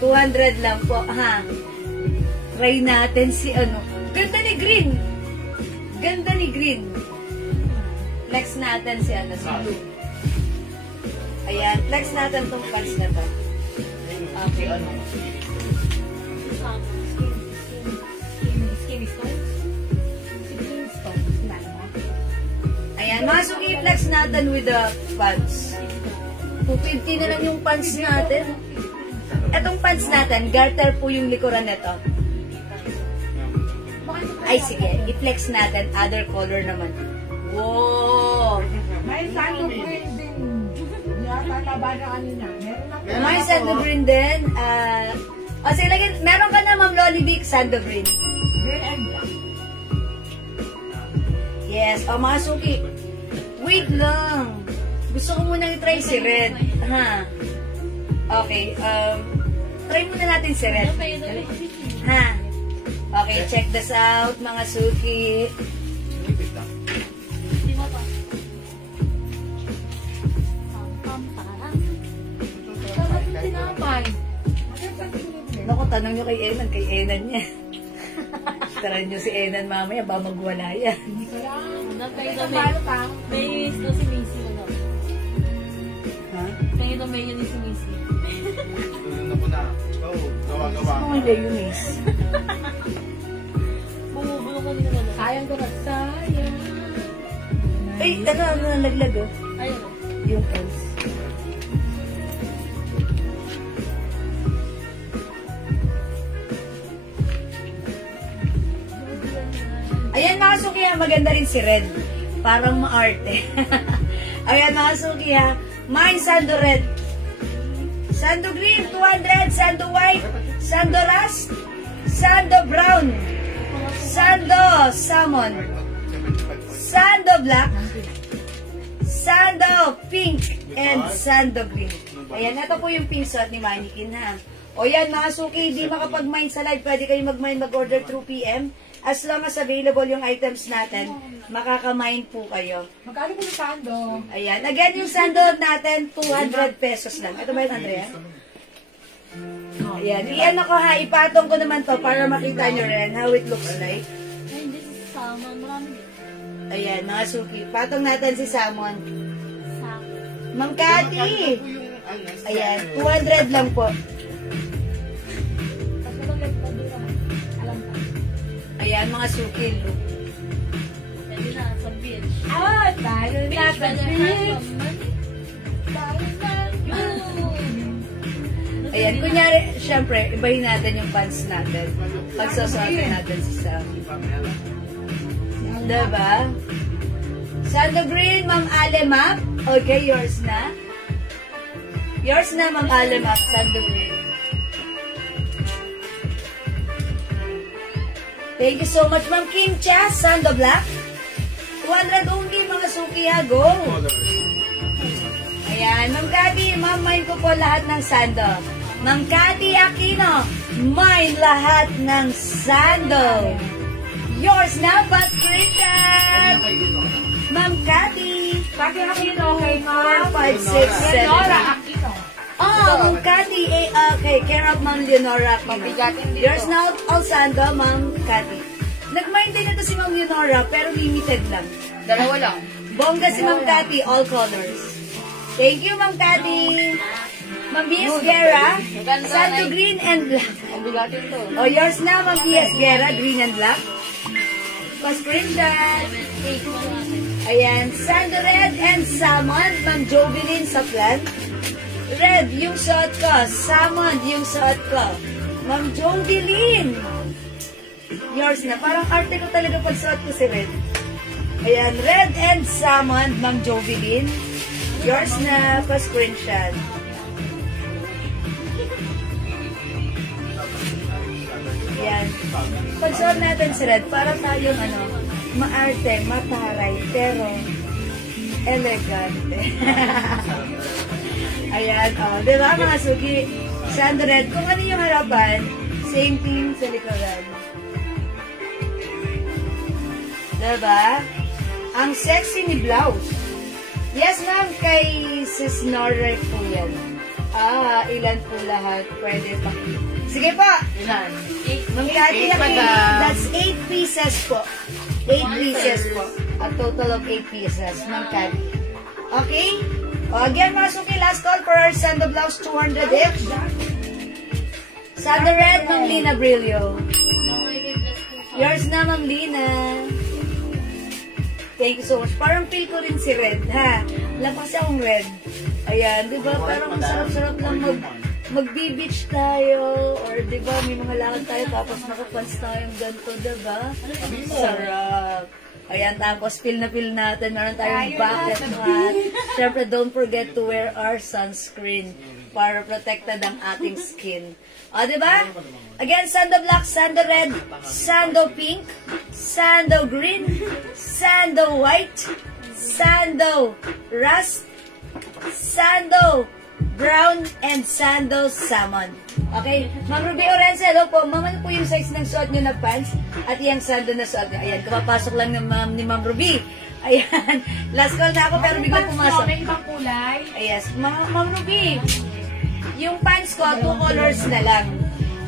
200 lang po. Ha? Try natin si ano. Ganda ni Green. Ganda ni Green. Flex natin si ano, si Blue. Ayan, flex natin tong pants na to. Okay. Skinny stones. Skinny stones. Ayan, mga suki, flex natin with the pants. 250 na lang yung pants natin. Etong pants natin, garter po yung likuran nito. Ay, sige. I-flex natin. Other color naman. Wow! May sando green din. Yata nabada kanina. Meron lang. May sando green din. O, sige, lagyan. Meron ka na, Ma'am Lolly Vic, sando green. Green and black. Yes. O, mga suki. Wait lang. Gusto ko muna i-try si red. Ha? Okay. Try muna natin si red. Ha? Okay, check this out, mga suki. Di mo pa. Sarap yung tinapay. Naku, tanong nyo kay Enan. Kay Enan niya. Tara nyo si Enan mamaya, ba magwala yan. Hindi ko lang. May gusto si Macy. Ha? May may yun si Macy. Tulungan ako na. Go. Gawa-gawa. Gusto mo yung Miss? Bumubulong ko nila wala. Sayang ko na. Sayang. Ay, ano nalaglag oh? Ayun. Yung pants. Ayan mga suki ha, maganda rin si red. Parang maarte. Ayan mga suki ha. Mine sando red. Sando green, 200. Sando white. Sando rust. Sando brown. Sando Salmon, Sando Black, Sando Pink, and Sando Green. Ayan, ito po yung pink suot ni Mannequin, ha? O yan, mga suki, di makapag-mine sa live, pwede kayo mag-mine, mag-order through PM. As long as available yung items natin, makaka-mine po kayo. Magkano po yung sando? Ayan. Again, yung sando natin, 200 pesos lang. Ito ba yun, Andrea? Ayan. Iyan ako ha, ipatong ko naman to para makita nyo rin how it looks like. Ay, this is salmon. Marami din. Ayan, mga suki. Patong natin si Salmon. Sa Ma'am Cathy! Ayan, 200 lang po. Tapos walang left pa dito. Alam pa. Ayan, mga suki. Look. Pwede na, sa beach. Ah, tayo na Beach, sa pwede na. beach. Ayan, kunyari, syempre, ibahin natin yung pants natin. Pagsasabi natin si Sam. Diba? Sando Green, Ma'am Alemap. Okay, yours na. Yours na, Ma'am Alemap, Sando Green. Thank you so much, Ma'am Kim Cha, Sando Black. 200 only, mga suki ha, go! Ayan, Ma'am Cathy, Ma'am, mine ko po lahat ng Sando. Ma'am Cathy Aquino, mine lahat ng Sando. Yours na, Pat Christian! Ma'am Cathy, Pati Aquino kay Ma'am 4, 5, 6, 7. Leonora Aquino. Oh, Ma'am Cathy, okay, care of Ma'am Leonora Aquino. Mabigatin dito. Yours now, all Sando, Ma'am Cathy. Nag-mine din ito si Ma'am Leonora, pero limited lang. Dalawa lang. Bongga si Ma'am Cathy, all colors. Thank you, Ma'am Cathy. Ma'am B.S. Guerra, Sando Green and Black. Mabigatin to. Oh, yours na, Ma'am B.S. Guerra, Green and Black. Pasprintan. Ayan, Sando Red and Salmon, Ma'am Jovelyn sa plan. Red, yung suot ko. Salmon, yung suot ko. Ma'am Jovelyn. Yours na. Parang arte ko talaga pag suot ko si Red. Ayan, Red and Salmon, Ma'am Jovelyn. Yours na, pa-screenshot. Ayan. Pag suot natin si Red, parang tayong maarte, mataray, pero elegante. Ayan, di ba mga suki? Sando Red, kung ano yung harapan, same thing sa likuran. Diba? Ang sexy ni blouse. Yes, ma'am, kay Sis Nora po yan. Ilan po lahat? Pwede pa. Sige po. Ilan? Ma'am Cathy, that's 8 pieces po. 8 pieces po. A total of 8 pieces, Ma'am Cathy. Okay? Again, mga suki, last call for our Sando blouse, 200 each. Sando Red, Ma'am Lina Brillo. Yours na, Ma'am Lina. Thank you so much. Parang feel ko rin si Red, ha? Wala pa kasi akong Red. Ayan, di ba? Parang sarap-sarap lang mag-beach tayo. Or di ba, may mga lakad tayo tapos nakapans tayong ganito, di ba? Sarap. Ayan, tapos feel na feel natin. Meron tayong bucket hat. Siyempre, don't forget to wear our sunscreen para protected ang ating skin. O, diba? Again, Sando Black, Sando Red, Sando Pink, Sando Green, Sando White, Sando Rust, Sando Brown, and Sando Salmon. Okay? Ma'am Ruby Orense, hello po. Ma'am, ano po yung size ng suot nyo na pants? At yung sando na suot nyo. Ayan, kapapasok lang ni Ma'am Ruby. Ayan. Last call na ako pero biglang pumasok. May ibang kulay. Yes. Ma'am Ruby, yung pants ko, 2 colors na lang.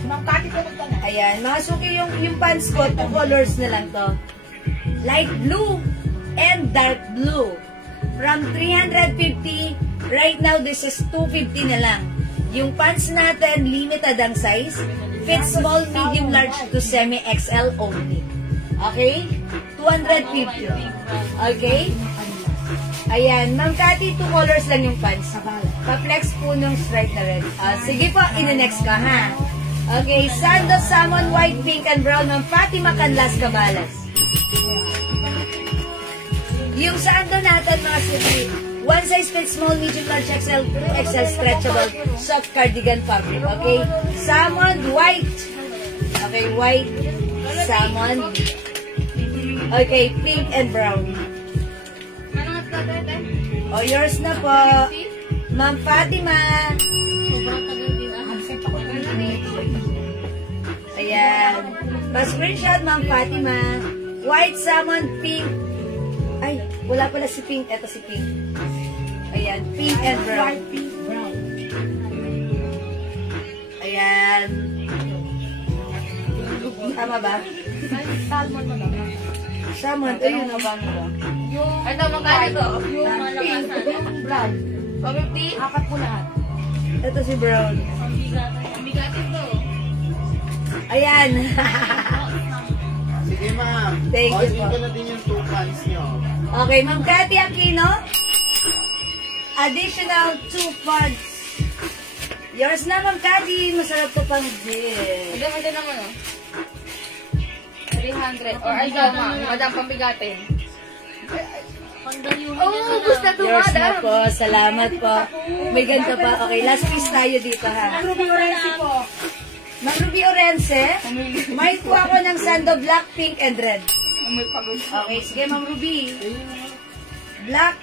Ma'am Cathy po na. Ayan. Mga suki, yung pants ko, 2 colors na lang to. Light blue and dark blue. From 350, right now, this is 250 na lang. Yung pants natin, limited ang size. Fit small, medium, large to semi-XL only. Okay? 250. Okay? Ayan. Ma'am Cathy, 2 colors lang yung pants. Pa-flex po nung stripe na red. Sige po, ina-next ka, ha? Okay. Sando, salmon, white, pink, and brown. Ma'am Fatima Canlas Cabalas. Yung sando natin, mga suki, 1 size fit small, medium, large, XL, XL stretchable, soft cardigan fabric. Okay? Salmon, white. Okay, white. salmon. Okay, pink and brown. Ano nga ito? O, yours na po. Ma'am Fatima. Sobrang tagal din ah. Ayan. Pa-screenshot, Ma'am Fatima. White salmon, pink. Ay, wala pala si pink. Ito si pink. Ayan, pink and brown. Ayan. Tama ba? Salmon mo lang. Salmon, ito yun. Ito, magkano ito? Yung malakasan. Brown. 150? Apat po lahat. Ito si brown. Ang bigat. Ang bigatin to. Ayan. Sige, ma'am. Thank you Order po. ko na din yung 2 cans nyo. Okay, Ma'am Cathy Aquino. Additional 2 pods. Yours na, Ma'am Cathy. Masarap to pang din. Madam naman oh. 300. Or ay daw, ma'am. Madam, pambigatin. Pandayuhin Oh, gusto to, Yours na madam. po. Salamat po. May ganito pa. Okay, last piece tayo dito, ha? Ruby Orense po. Ma'am Ruby Orense, may po ako ng sando black, pink, and red. May pagod. Okay, sige, Ma'am Ruby. Black,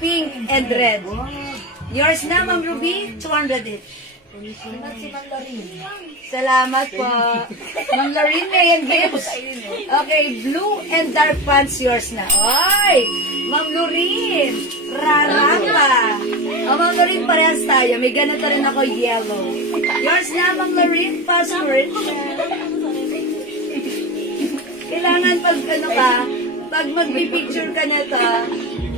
pink, and red. Yours na, Ma'am Ruby. 200 each. Salamat po. Ma'am Lorraine, may gifts. Okay, blue and dark pants, yours na. Ay! Ma'am Lorraine, rara ka. O, Ma'am Lorraine, parehas tayo. May ganito rin ako, yellow. Yours na, Ma'am Lorraine, password. Kailangan pag ano ka, pag magpipicture ka na to,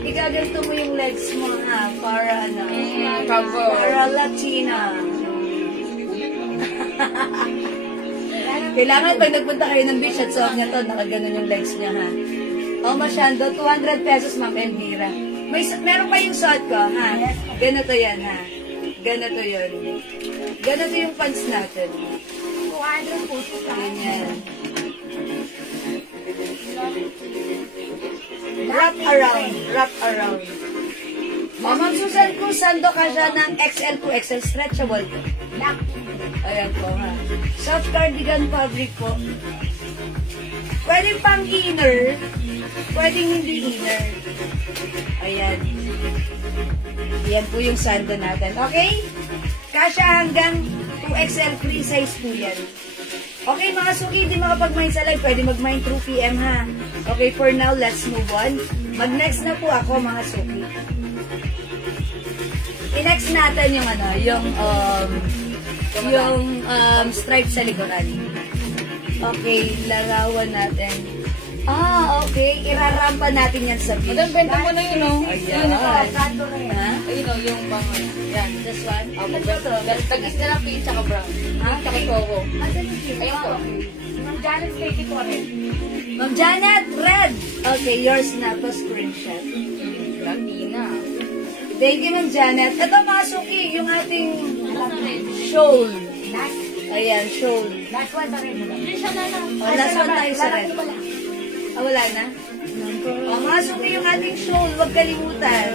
igaganto mo yung legs mo, ha? Para ano? Para Latina. Kailangan pag nagpunta kayo ng beach at suot niya to, nakaganon yung legs niya, ha? O, masyado, 200 pesos, Ma'am Elvira. Meron pa yung suot ko, ha? Ganito yan, ha? Ganito yun. Ganito yung pants natin. 200 po. Ganyan. Wrap around. Wrap around. O, Ma'am Susan ko, sando ka siya ng XL to XL stretchable. Black. Ayan po, ha. Soft cardigan fabric po. Pwedeng pang inner. Pwedeng hindi inner. Ayan. Yan po yung sando natin. Okay? Kasya hanggang 2XL free size po yan. Okay, mga suki, di makapag-mine sa live. Pwede mag-mine through PM, ha? Okay, for now, let's move on. Mag-next na po ako, mga suki. I-next natin yung ano, yung stripe sa likuran. Okay, larawan natin. Ah, okay. Irarampa natin yan sa beach. Madam, benta mo na yun, oh. Ayan. Sando rin. Ha? Ayun, oh, yung pang, yan. This one? Ako, tag-is na lang pink tsaka brown. Pink tsaka choco. Ayun po. Ma'am Janet, take it po rin. Ma'am Janet, red. Okay, yours na po, screenshot. Latina. Thank you, Ma'am Janet. Ito, mga suki, yung ating shawl. Last. Ayan, shawl. Last one na rin. Hindi siya na lang. O, last one tayo sa red. Wala. Ah, wala na? O, mga suki, yung ating shawl, huwag kalimutan.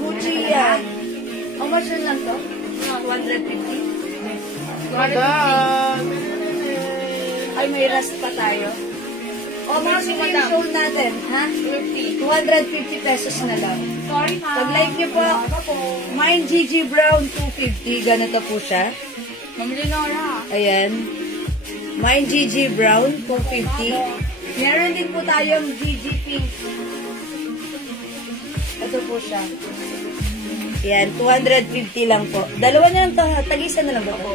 Gucci yan. How much yun lang to? 250. Madam! Ay, may rust pa tayo. O, mga suki, yung shawl natin. Ha? 50. 250 pesos na lang. Sorry, ma'am. Pag-like niyo po, Mine GG Brown 250. Ganito po siya. Mamili na wala. Ayan. Mine GG Brown 250. Meron din po tayong GG Pink. Ito po siya. Ayan, 250 lang po. Dalawa na lang to, ha? Tag-isa na lang ba po?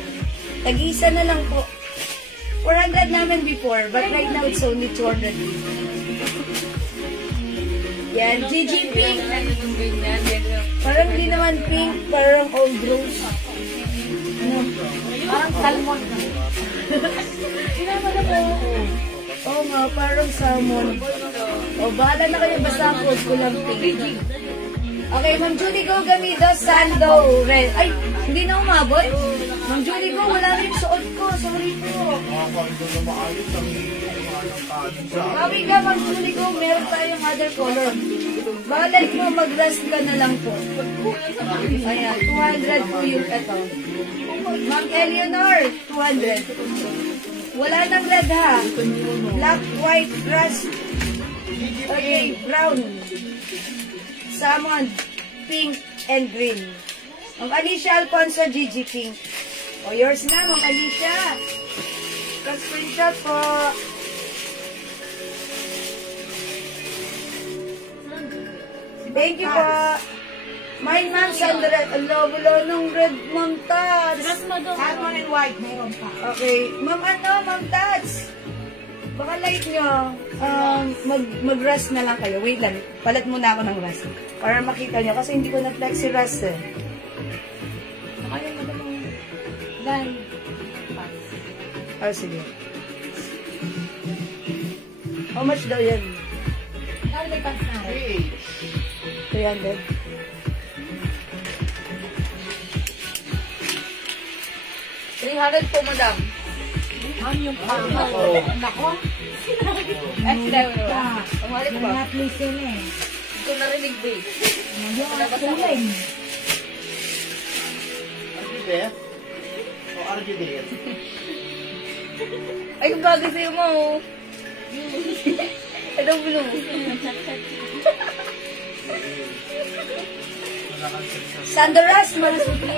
Tag-isa na lang po. 400 namin before, but right now it's only 200. Yan, GG Pink. Parang di naman pink, parang old rose. Ano? Parang salmon. Oo nga, parang salmon. O, bahala na kayo, basta food ko lang pink. Okay, Ma'am Judy Go Gamido, Sando, red. Ay, hindi na umabot. Ma'am Judy Go, wala rin suot ko. Sorry po. Makakalimutan na maayos ang kanin sa Bawi ka, Ma'am Judy Go, meron tayong other color. Balat mo, mag-rest ka na lang po. Ayan, 200 po yung ito. Ma'am Eleanor, 200. Wala nang red ha. Black, white, rust, okay, brown, salmon, pink, and green. Ma'am Alicia Alfonso, Gigi Pink. O, yours na, Ma'am Alicia. Screenshot po. Thank you po. Mine, ma'am, Sandra. Ala, wala nang red, Ma'am Tats. Mas madong. Salmon and white, meron pa. Okay. Ma'am, Ma'am Tats. Baka light nyo. Mag-rust na lang kayo. Wait lang. Palat muna ako ng rust. Para makita nyo. Kasi hindi ko na-flex si rust eh. Kaya mo naman. Line. Oh, sige. How much daw yan? Ano may pants na rin? 300. $300 po, madam. Ma'am, yung pang. Ako. Nako. Ay, sila mo ba? Ah, Umalit ba? Mga listen eh. Hindi ko narinig, babe. Yung feeling. Arjudith? O Arjudith? Ay, ang bagay sa'yo mo. Anong blue? Sandaras, marasuti.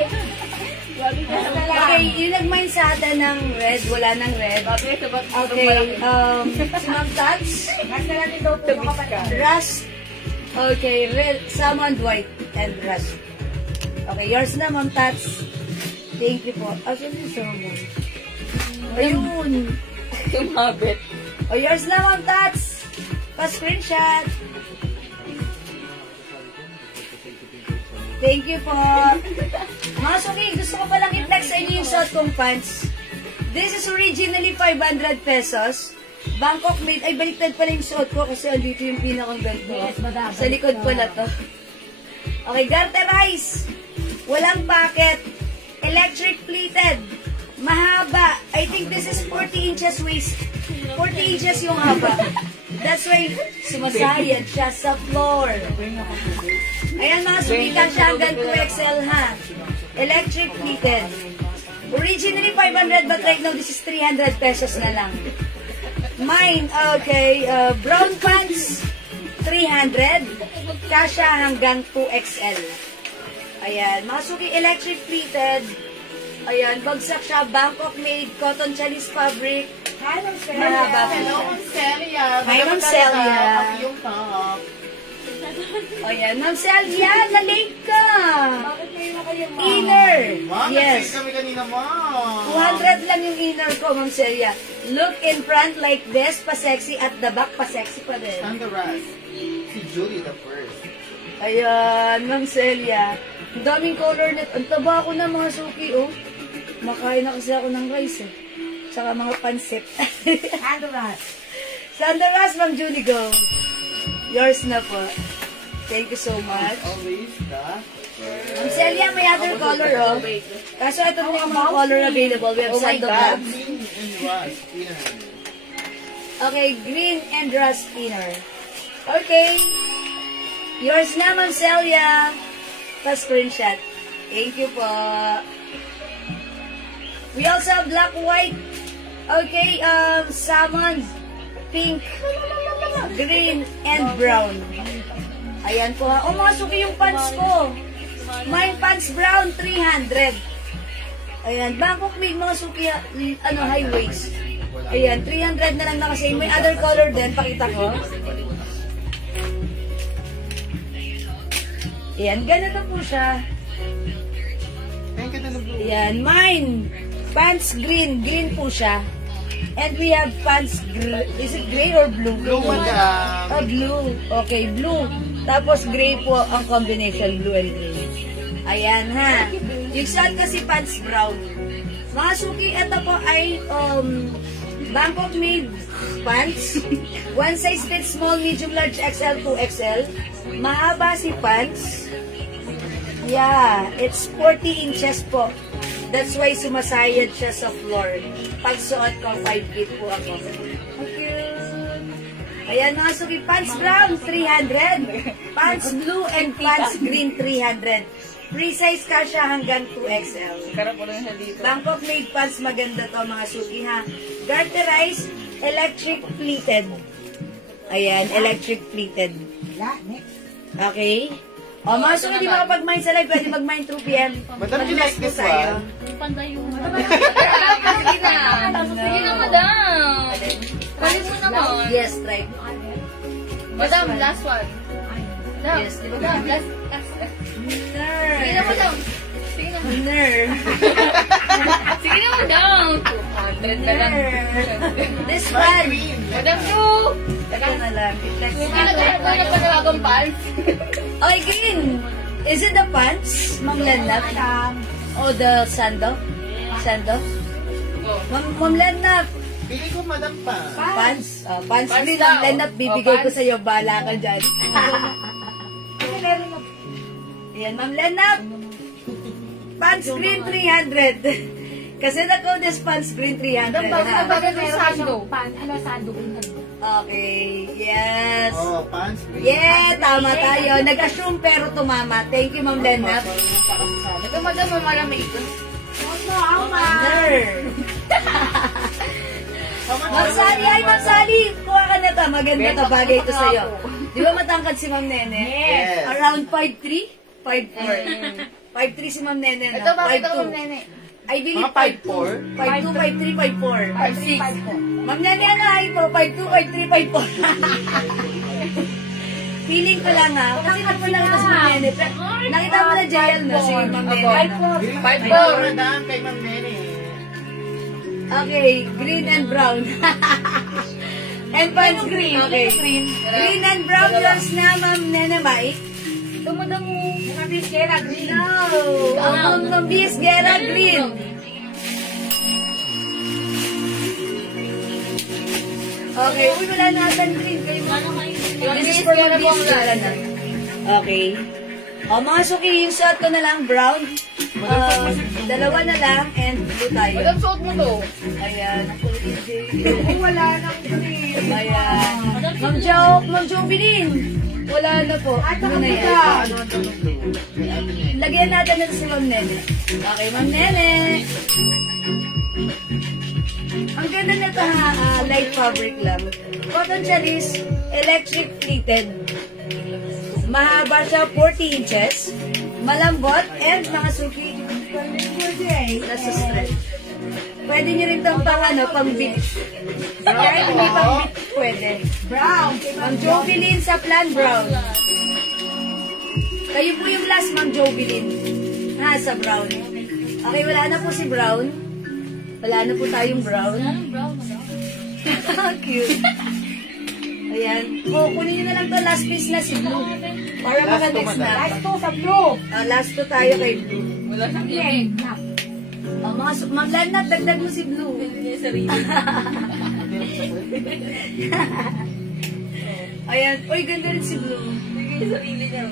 Okay, yung nag-mine sa atin ng red, wala ng red. Okay, si Ma'am Tats, Mas na natin daw po mga kapatid. rust. Okay, red, salmon, white, and rust. Okay, yours na, Ma'am Tats. Thank you po. Asan yung salmon? Ayun. Yung habit. O, yours na, Ma'am Tats. Pa-screenshot. Thank you po. Mga suki, gusto ko palang i-flex sa inyo yung suot kong pants. This is originally 500 pesos. Bangkok made. Ay, baliktad pala yung suot ko kasi andito yung pinakang ganito. Yes, madam. Sa likod pala to. Okay, garterize. Walang packet. Electric pleated. Mahaba. I think this is 40 inches waist. 40 inches yung haba. That's why sumasayad siya sa floor. Ayan mga sumitan siya hanggang 2XL ha. Electric pleated. Originally 500 but right now this is 300 pesos na lang. Mine, okay, brown pants 300. Kasha hanggang 2XL. Ayan, mga suki electric pleated. Ayan, bagsak siya, Bangkok made, cotton Chinese fabric. Hello, sir. Mahaba po Hello, siya. Ma'am Celia. Hi, Ma'am Celia. Pati yung top. Ayan, Ma'am Celia, na-late ka. Bakit kayo na kayo, ma'am? Inner. Ma'am, Yes. nag-save kami kanina, Ma'am. 200 lang yung inner ko, Ma'am Celia. Look in front like this, pa-sexy. At the back, pa-sexy pa din. Sandaras. Si Julie the first. Ayan, Ma'am Celia. Ang daming color net. Ang taba ko na mga suki, oh. Makain na kasi ako ng rice, eh. Saka mga pansit. Handoras. Sandaras, Ma'am Julie, go. Yours na po. Thank you so much. Always the Ma'am Celia, may other color, oh. Kaso ito na yung mga color available. We have Oh my sandal God. bags. green and rust. Yan. Okay, green and rust inner. Okay. Yours na, Ma'am Celia. Pa-screenshot. Thank you po. We also have black, white. Okay, salmon, pink, green, and brown. Ayan po ha. O, mga suki yung pants ko. Mine pants brown, 300. Ayan, Bangkok made mga suki, high waist. Ayan, 300 na lang nakasay. May other color din, pakita ko. Ayan, ganito po siya. Thank you to the blue. Ayan, mine. Pants green. Green po siya. And we have pants gray. Is it gray or blue? Blue, madam. Blue. Okay, blue. Tapos gray po ang combination, blue and gray. Ayan ha. Yung suot kasi pants brown. Mga suki, ito po ay Bangkok made pants. One size fits small, medium, large, XL, 2XL. Mahaba si pants. Yeah, it's 40 inches po. That's why sumasayad siya sa floor. Pag suot ko, 5 feet po ako. Okay. Ayan mga suki, pants brown, 300. Pants blue and pants green, 300. Free size kasha hanggang 2XL. Karap ko lang siya dito. Bangkok made pants, maganda to mga suki ha. Garterized, electric pleated. Ayan, electric pleated. La, next. Okay? O, mga suki, di makapag-mine sa live, pwede mag-mine through PM. Madam, you like this tayo. one? Yung panday yung... Sige na, madam. Balik mo naman. Yes, try. Madam, last one. Madam, Yes, di ba? madam, last. Sige na, madam. Sige na. Nerve. Sige na, madam. 200 na lang. This one. Madam, do. Ito na lang. I-flex Sige na na, to. kaya na panawagong pants. Okay, Kin. Is it the pants, Ma'am Lenap? O the sando? Sando? Ma'am Lenap. Pili ko, madam pa. Pants? Pants Pants din, daw. Ma'am Lenap. Bibigay Oh, ko pants. sa'yo. Bahala ka dyan. Ayan, Ma'am Lenap. Pants green 300. Kasi the code is pants green 300. ha? Bagay ko sa sando. Sando. Okay. Yes. Oh, pants. Yeah, tama tayo. Nag-assume pero tumama. Thank you, Ma'am Lenap. Ito, madam, malamig. Nerve. Ma'am Sally, ay Ma'am Sally, kuha ka na ta. Maganda to, bagay ito sa'yo. Di ba matangkad si Ma'am Nene? Yes. Around 5'3"? 5'4". 5'3" si Ma'am Nene. Ito, no? bakit ako 5'2". nene? I believe Mga 5'4". 5'2", 5'3", 5'4". 5'6". Ma'am Nene, ano ay po? 5'2", 5'3", 5'4". Feeling ko lang ha. Kasi na po lang ito si Ma'am Nene. Pero nakita mo na jail na si Ma'am Nene. no? 5'4", madam, kay Ma'am Nene. Okay, green and brown. And pants green. Okay. Green and brown yours na, Ma'am Nene Mike. Ito, madam mo. No. Ang Mambis Guerra green. Okay. Uy, wala na atan green. Kayo mo. This is for Mambis Guerra na. Okay. O, mga suki, yung suot ko na lang, brown. Dalawa na lang, and blue tayo. Madam, suot mo to. Ayan. Wala nang green. Ayan. Ma'am Jovelyn. Wala na po. Ano na yan? Lagyan natin na si Ma'am Nene. Okay, Ma'am Nene. Ang ganda na ito ha, light fabric lang. Cotton charis, electric pleated. Mahaba siya, 40 inches. Malambot, and mga suki. Nasa stretch. Pwede nyo rin itong pang bit. Kahit hindi pang bit, pwede. Brown. Ma'am Jovelyn sa plan brown. Kayo po yung last, Ma'am Jovelyn. Ha, sa brown. Okay, wala na po si brown. Wala na po tayong brown. Cute. Ayan. O, kunin nyo na lang to last piece na si blue. Para Last maka to, next madam. na. Last to sa blue. Last to tayo kay blue. Wala sa Yan. Ma'am Lanat, dagdag mo si blue. Ayan. Uy, ganda rin si blue. Bigay sarili niya.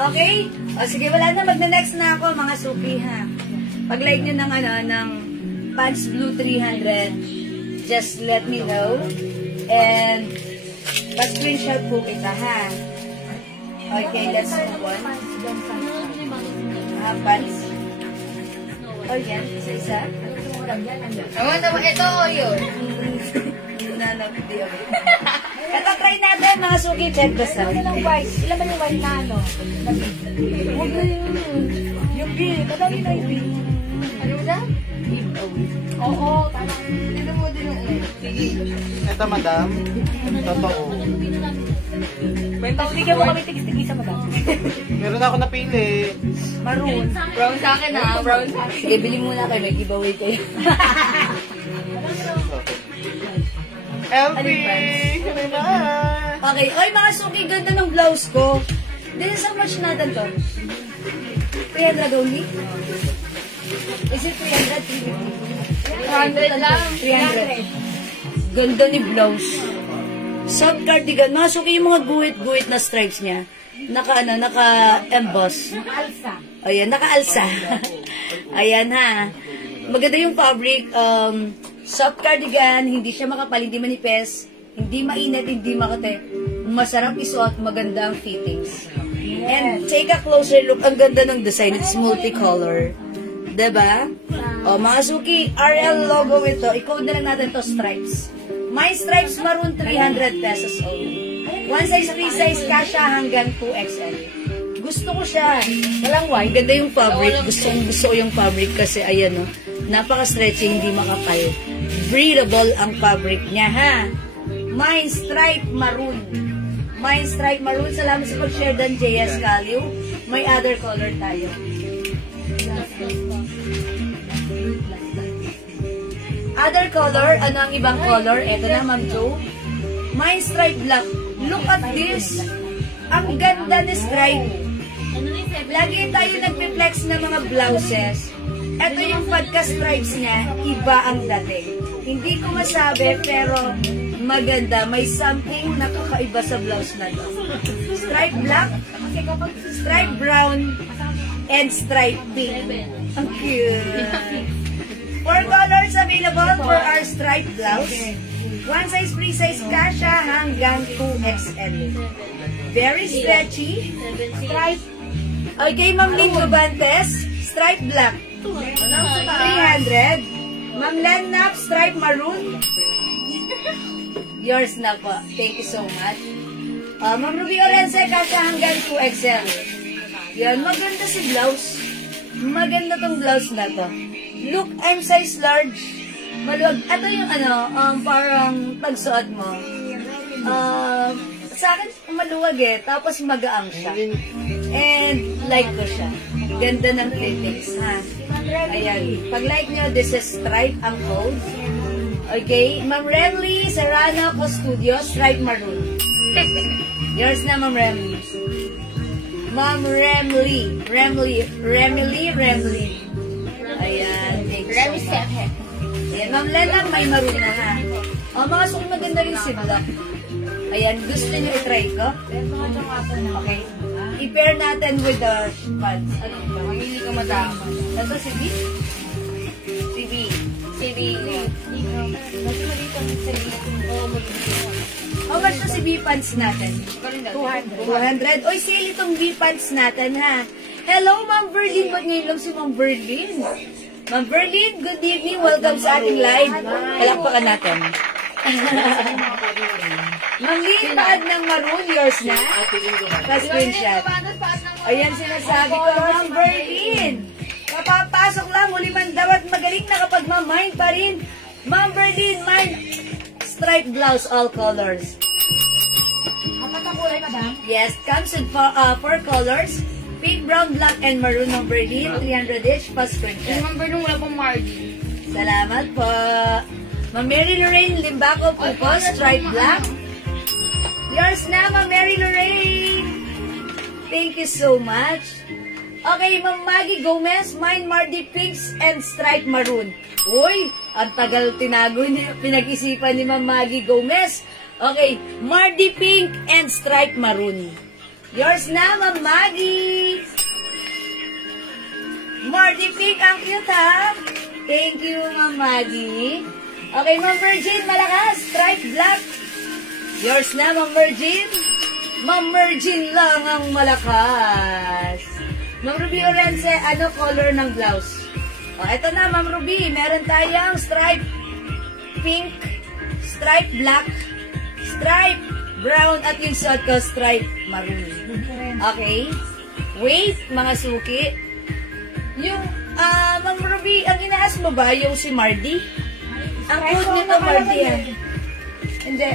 Okay? O sige, wala na. Magna-next na ako, mga suki, ha? Pag-like nyo ng, ng Pants Blue 300, just let me know. And, pa-screenshot po kita, ha? Okay, let's move on. Pants. Oh, yan. Isa-isa. Naman, ito o yun. Video. Ito, try natin, mga suki. Check this out. Ilan ang white? Ilan ba yung white na ano? Huwag na yun. Yung B. Madami na yung B. Ano ba? Oo, tama. Dito mo din yung Ito, madam. Totoo. Bigyan mo kami tigis-tigisa mo ba? Meron ako napili. Maroon. Brown sa akin ha. Brown sa akin. Sige, bili muna kayo. May giveaway kayo. LV! Okay. Oy, mga suki, ganda ng blouse ko. This is how much natin to? 300 only? Is it 300? 300 lang. 300. Ganda ni blouse. Soft cardigan. Mga suki, yung mga guhit-guhit na stripes niya. Naka-emboss. Alsa. Ayan, naka-alsa. Ayan ha. Maganda yung fabric. Soft cardigan, hindi siya makapal, hindi manipes, hindi mainit, hindi makate. Masarap isuot, maganda ang fittings. And take a closer look, ang ganda ng design, it's multicolor. Diba? O, mga suki, RL logo ito, i-code na lang natin to stripes. My stripes maroon, 300 pesos only. One size, free size, kasha hanggang 2XL. Gusto ko siya. Walang why, ganda yung fabric. Gusto ko yung fabric kasi, ayan o, napaka-stretchy, hindi makapal. Breathable ang fabric niya, ha? My stripe maroon. My stripe maroon. Salamat sa pag-share dan, JS Calio. May other color tayo. Other color, ano ang ibang color? Ito na, Ma'am Jo. My stripe black. Look at this. Ang ganda ni stripe. Lagi tayo nagpe-flex ng mga blouses. Ito yung pagka-stripes niya, iba ang dating. Hindi ko masabi, pero maganda. May something nakakaiba sa blouse na to. Stripe black, stripe brown, and stripe pink. Ang cute. 4 colors available for our stripe blouse. One size, free size, kasha hanggang 2XL. Very stretchy. Stripe. Okay, Ma'am Lynn Gubantes, stripe black. 300. Ma'am Len Nap, stripe maroon. Yours na po. Thank you so much. Ma'am Ruby Orense, kasha hanggang 2XL. Yan, maganda si blouse. Maganda tong blouse na to. Look, I'm size large. Maluwag. Ito yung parang pagsuot mo. Sa akin, maluwag eh. Tapos magaang siya. And like ko siya. Ganda ng fittings, ha? Ayan. Pag like nyo, this is stripe ang code. Okay. Ma'am Remly Serrano Custodio, stripe maroon. Yours na, Ma'am Remly. Ma'am Remly. Ayan. Thank you so much. Ayan. Ma'am Lenang, may maroon na, ha? Mga suki, maganda rin si Black. Ayan. Gusto nyo i-try ko? Okay. I-pair natin with the pants. Ano ba? Hindi ka madama. Ito si B? Si B. How much na si B pants natin? 200. Oy, sale itong B pants natin, ha? Hello, Ma'am Berlin. Ba't ngayon lang si Ma'am Berlin? Ma'am Berlin, good evening. Welcome sa ating live. Palakpakan natin. Ma'am Lynn, paad ng maroon, yours na? Pa-screenshot. Ayan sinasabi ko, Ma'am Berlin. Kapapasok lang, huli man daw at magaling na kapag ma-mind pa rin. Ma'am Berlin, mind stripe blouse, all colors. Apat ang kulay, madam? Yes, comes with 4 colors. Pink, brown, black, and maroon, Ma'am Berlin. 300 each, pa-screenshot. Ma'am Berlin, wala pong margin. Salamat po. Ma'am Mary Lorraine Limbaco Pupos, stripe black. Yours na, Ma'am Mary Lorraine. Thank you so much. Okay, Ma'am Maggie Gomez, mine Mardi Pinks and stripe maroon. Uy, ang tagal tinago niya, pinag-isipan ni Ma'am Maggie Gomez. Okay, Mardi Pink and stripe maroon. Yours na, Ma'am Maggie. Mardi Pink, ang cute, ha? Thank you, Ma'am Maggie. Okay, Ma'am Virgin, malakas, stripe black. Yours na, Ma'am Virgin. Ma'am Virgin lang ang malakas. Ma'am Ruby Orense, ano color ng blouse? O, eto na, Ma'am Ruby. Meron tayong stripe pink, stripe black, stripe brown, at yung suot ko, stripe maroon. Okay? Wait, mga suki. Yung, Ma'am Ruby, ang inaas mo ba yung si Mardi? Ang code nito, Mardi, yan. Hindi,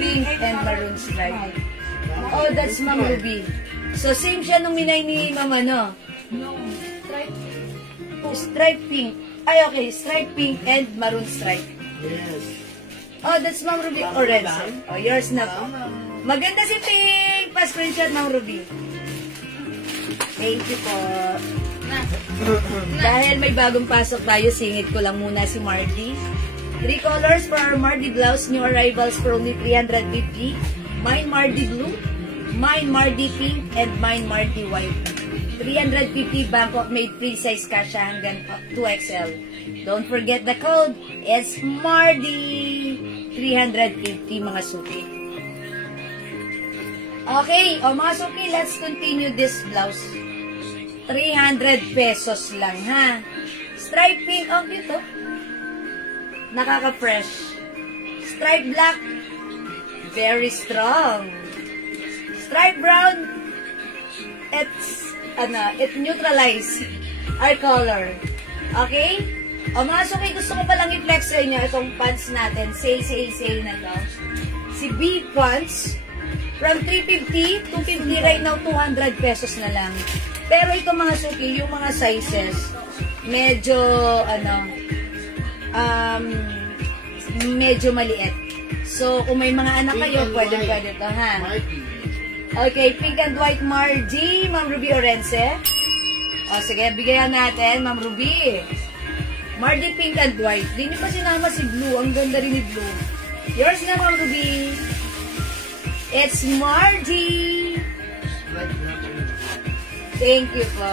pink and maroon stripe. Oh, that's Ma'am Ruby. So, same siya nung minay ni Ma'am, ano? Stripe pink. Ay, okay. Stripe pink and maroon stripe. Yes. Oh, that's Ma'am Ruby. Orange. Oh, yours na po. Maganda si Pink. Pa-screenshot, Ma'am Ruby. Thank you po. Dahil may bagong pasok tayo, singit ko lang muna si Mardi. 3 colors for our Mardi blouse. New arrivals for only 350. Mine Mardi blue, mine Mardi pink, and mine Mardi white. 350 Bangkok made free size kasha hanggang 2XL. Don't forget the code. It's MARDY 350 mga suki. Okay, mga suki, let's continue this blouse. 300 pesos lang, ha? Stripe pink, dito. Nakaka-fresh. Stripe black, very strong. Stripe brown, it neutralize our color. Okay? Mga suki, gusto ko palang i-flex sa inyo itong pants natin. Sale na to. Si B pants, from 350 to 50 right now, 200 pesos na lang. Pero ito mga suki, yung mga sizes, medyo, medyo maliit. So, kung may mga anak kayo, pwede ito, ha? Okay, pink and white Margie, Ma'am Ruby Orense. O, sige, bigayan natin, Ma'am Ruby. Margie, pink and white. Di niyo pa sinama si Blue. Ang ganda rin ni Blue. Yours na, Ma'am Ruby. It's Margie. Thank you po.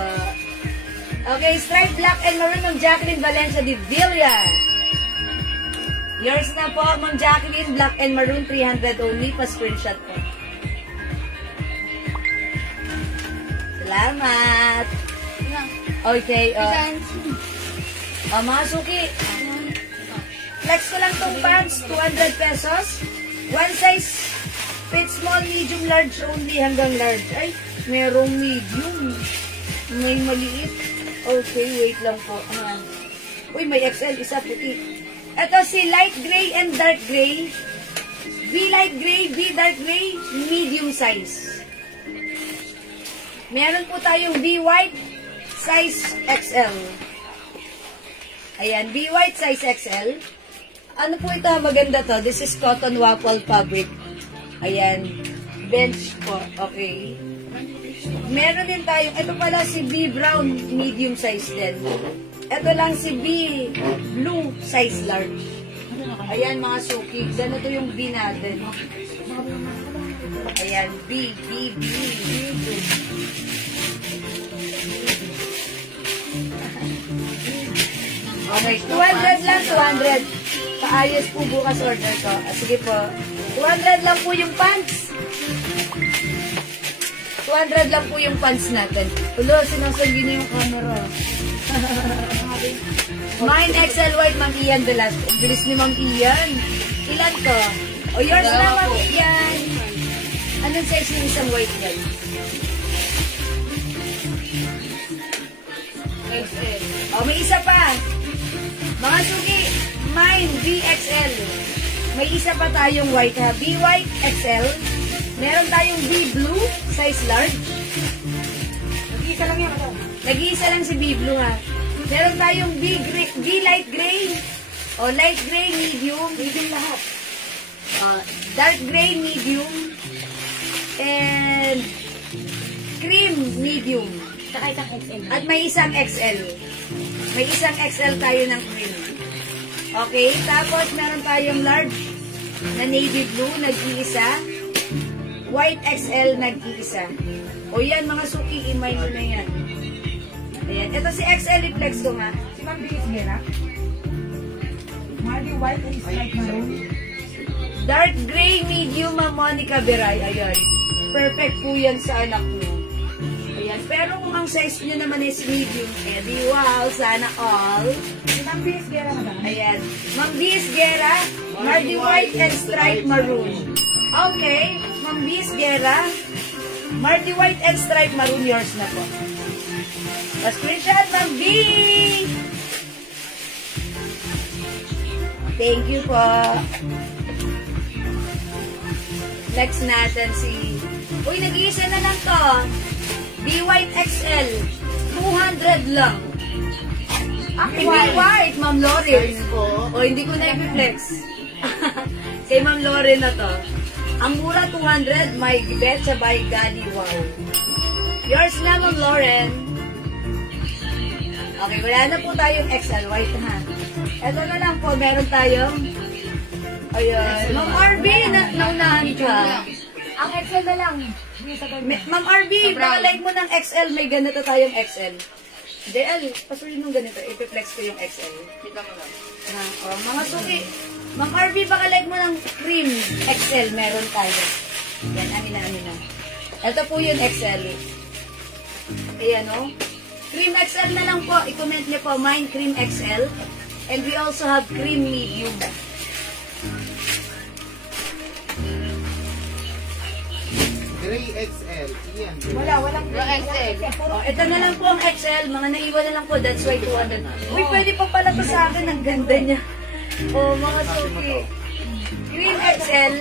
Okay, stripe black and maroon ng Jacqueline Valencia de Villa. Yours na po, Ma'am Jacqueline, black and maroon, 300 only. Pa-screenshot po. Salamat. Okay, mga suki. Flex ko lang tong pants, 200 pesos. One size, fit small, medium, large only, hanggang large. Ay, merong medium. May maliit. Okay, wait lang po. Uy, may XL, isa puti. Ito si light gray and dark gray. B light gray, B dark gray, medium size. Meron po tayong B white, size XL. Ayan, B white, size XL. Ano po ito? Maganda to. This is cotton waffle fabric. Ayan, bench po. Okay. Meron din tayong, ito pala si B brown, medium size din. Ito lang si B blue, size large. Ayan mga suki, ganito yung B natin. Ayan, B. Okay, 200 lang, 200. Paayos po bukas order ko. Sige po. 200 lang po yung pants. 200 lang po yung pants natin. Ulo, sinasagi na yung camera. Mine XL white, Ma'am Ian Velasco. Bilis ni Ma'am Ian. Ilan to? O yours na, Ma'am Ian. Anong size yung isang white guy? O, may isa pa. Mga suki, mine BXL. May isa pa tayong white ha. B white XL. Meron tayong B blue, size large. Nag-iisa lang yan. Nag-iisa lang si B blue ha. Meron tayong B light gray. O, light gray, medium. Medium lahat. Dark gray, medium. And cream, medium. Saka isang XL. At may isang XL. May isang XL tayo ng cream. Okay, tapos meron tayong large na navy blue, nag-iisa. White XL, nag-iisa. O yan, mga suki, imay mo na yan. Ayan. Ito si XL, i-flex ko nga. Si Ma'am Bilis Gera. Mardy white and stripe maroon. Dark gray, medium, Monica Beray. Ayan. Perfect po yan sa anak mo. Ayan. Pero kung ang size nyo naman is medium, edi wow, sana all. Si Ma'am Bilis Gera na ba? Ayan. Ma'am Bilis Gera, Mardy white and stripe maroon. Okay. Ma'am Bilis Gera, Mardy white and stripe maroon, yours na po. Pa-screenshot, Ma'am B! Thank you po. Next natin si... Uy, nag-iisa na lang to. B white XL. 200 lang. Hindi white, Ma'am Lauren. O, hindi ko na i-flex. Kay Ma'am Lauren na to. Ang mura 200, may betcha by Gali. Wow. Yours na, Ma'am Lauren. Okay, wala na po tayong XL white, ha? Ito na lang po, meron tayong... Ayun. Ma'am RB, naunahan ka. Ang XL na lang. Ma'am RB, baka like mo ng XL, may ganito tayong XL. JL, pasurin mo ganito, ipiflex ko yung XL. Kita mo lang. Mga suki, Ma'am RB, baka like mo ng cream XL, meron tayo. Yan, ano na. Ito po yung XL. Ayan o. Cream XL na lang po, i-comment niyo po, mine cream XL. And we also have cream medium. Gray XL. Iyan. Walang XL. Ito na lang po ang XL, mga naiwan na lang po, that's why 200. Uy, pwede pa pala to sa akin, ang ganda niya. Mga suki. Cream XL.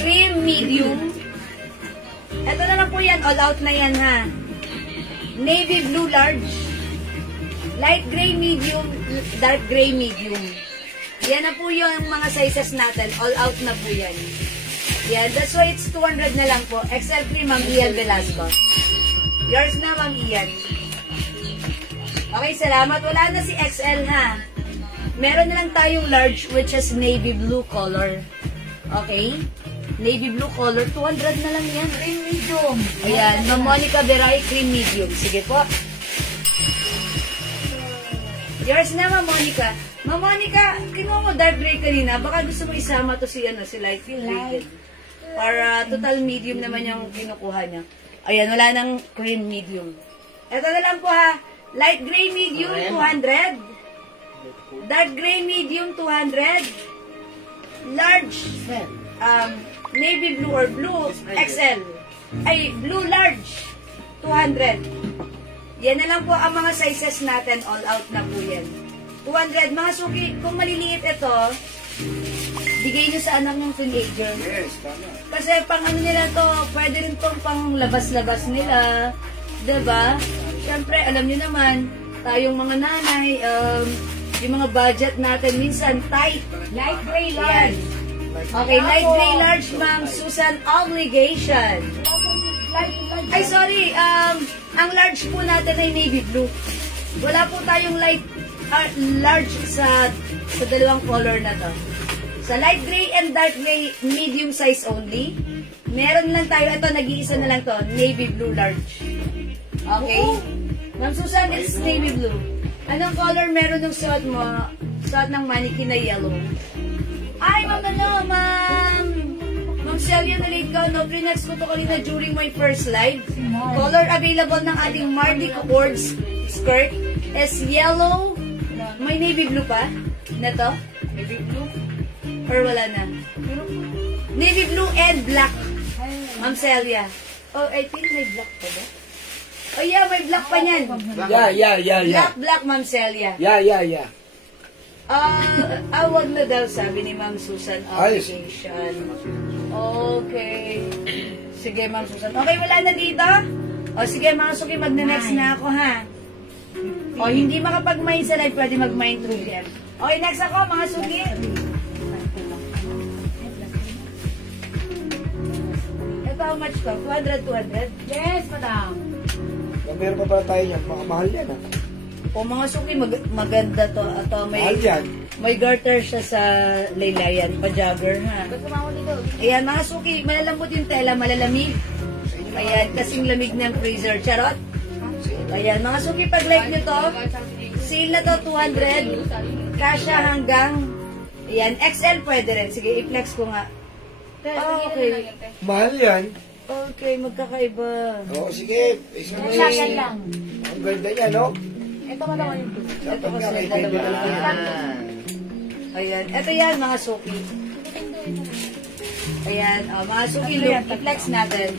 Cream medium. Ito na lang po yan, all out na yan ha. Navy blue large. Light gray medium, dark gray medium. Yan na po yung mga sizes natin, all out na po yan. Yeah, that's why it's 200 na lang po. XL cream, Ma'am Ian Velasco. Yours na, Ma'am Ian. Okay, salamat. Wala na si XL, ha? Meron na lang tayong large, which is navy blue color. Okay? Navy blue color, 200 na lang yan. cream medium. Ayan, Ma'am Monica Beray, cream medium. Sige po. Yours na, Ma'am Monica. Ma'am Monica, kinuha mo dark gray kanina. Baka gusto mo isama to si light gray. Para total medium naman yung kinukuha niya. Ayan, wala nang cream medium. Ito na lang po ha. Light gray medium, 200. Dark gray medium, 200. Large, navy blue or blue, XL. Ay, blue large, 200. Yan na lang po ang mga sizes natin. All out na po yan. 200. Mga suki, kung maliliit ito, bigay nyo sa anak ng teenager. Yes, tama. Kasi pang ano nila to, pwede rin tong pang labas-labas nila. Diba? Siyempre, alam nyo naman, tayong mga nanay, yung mga budget natin minsan tight. Light gray Yan. large. Okay, light gray large, Ma'am Susan Obligation. Ay, sorry, ang large po natin ay navy blue. Wala po tayong large sa dalawang color na to. Sa light gray and dark gray, medium size only. Meron lang tayo, ito nag-iisa na lang to, navy blue large. Okay? Ma'am Susan, it's navy blue. Anong color meron ng suot mo? Suot ng mannequin na yellow. Ay, Ma'am Celia, na-late ka. No, pre-next ko to kanina during my first live. Color available ng ating Mardi Awards skirt is yellow. May navy blue pa? Na to? Navy blue? Or wala na? Navy blue and black. Ma'am Celia. Oh, I think may black pa ba? Oh yeah, may black pa niyan. Yeah. Black, Ma'am Celia. Yeah. Wag na daw, sabi ni Ma'am Susan. Ayos. Obligation. Okay. Sige, Ma'am Susan. Okay, wala na dito? O sige, mga suki, magna-next na ako, ha? O, hindi makapag-mine sa live, pwede mag-mine through here. Okay, next ako, mga suki. Ito, how much to? 200? Yes, madam. Meron pa pala tayo yan. Mahal yan ah. O, mga suki, maganda to. Ito, Mahal yan. may garter siya sa laylayan, pa-jogger, ha? Gusto mo ako dito? Ayan, mga suki, malalambot yung tela, malalamig. Ayan, kasing lamig ng freezer. Charot. Ayan, mga suki, pag like nyo to, sale na to, 200. Kasha hanggang, ayan, XL pwede rin. Sige, i-flex ko nga. Okay. Mahal yan. Okay, magkakaiba. Oo, sige. Isa na Sagan lang. Ang ganda niya, no? Ito mo naman yung Ito Dapat nga kasi kay Baby dalawa. lang yan. Ayan, ito yan, mga suki. Ayan, mga suki, look, i-flex natin.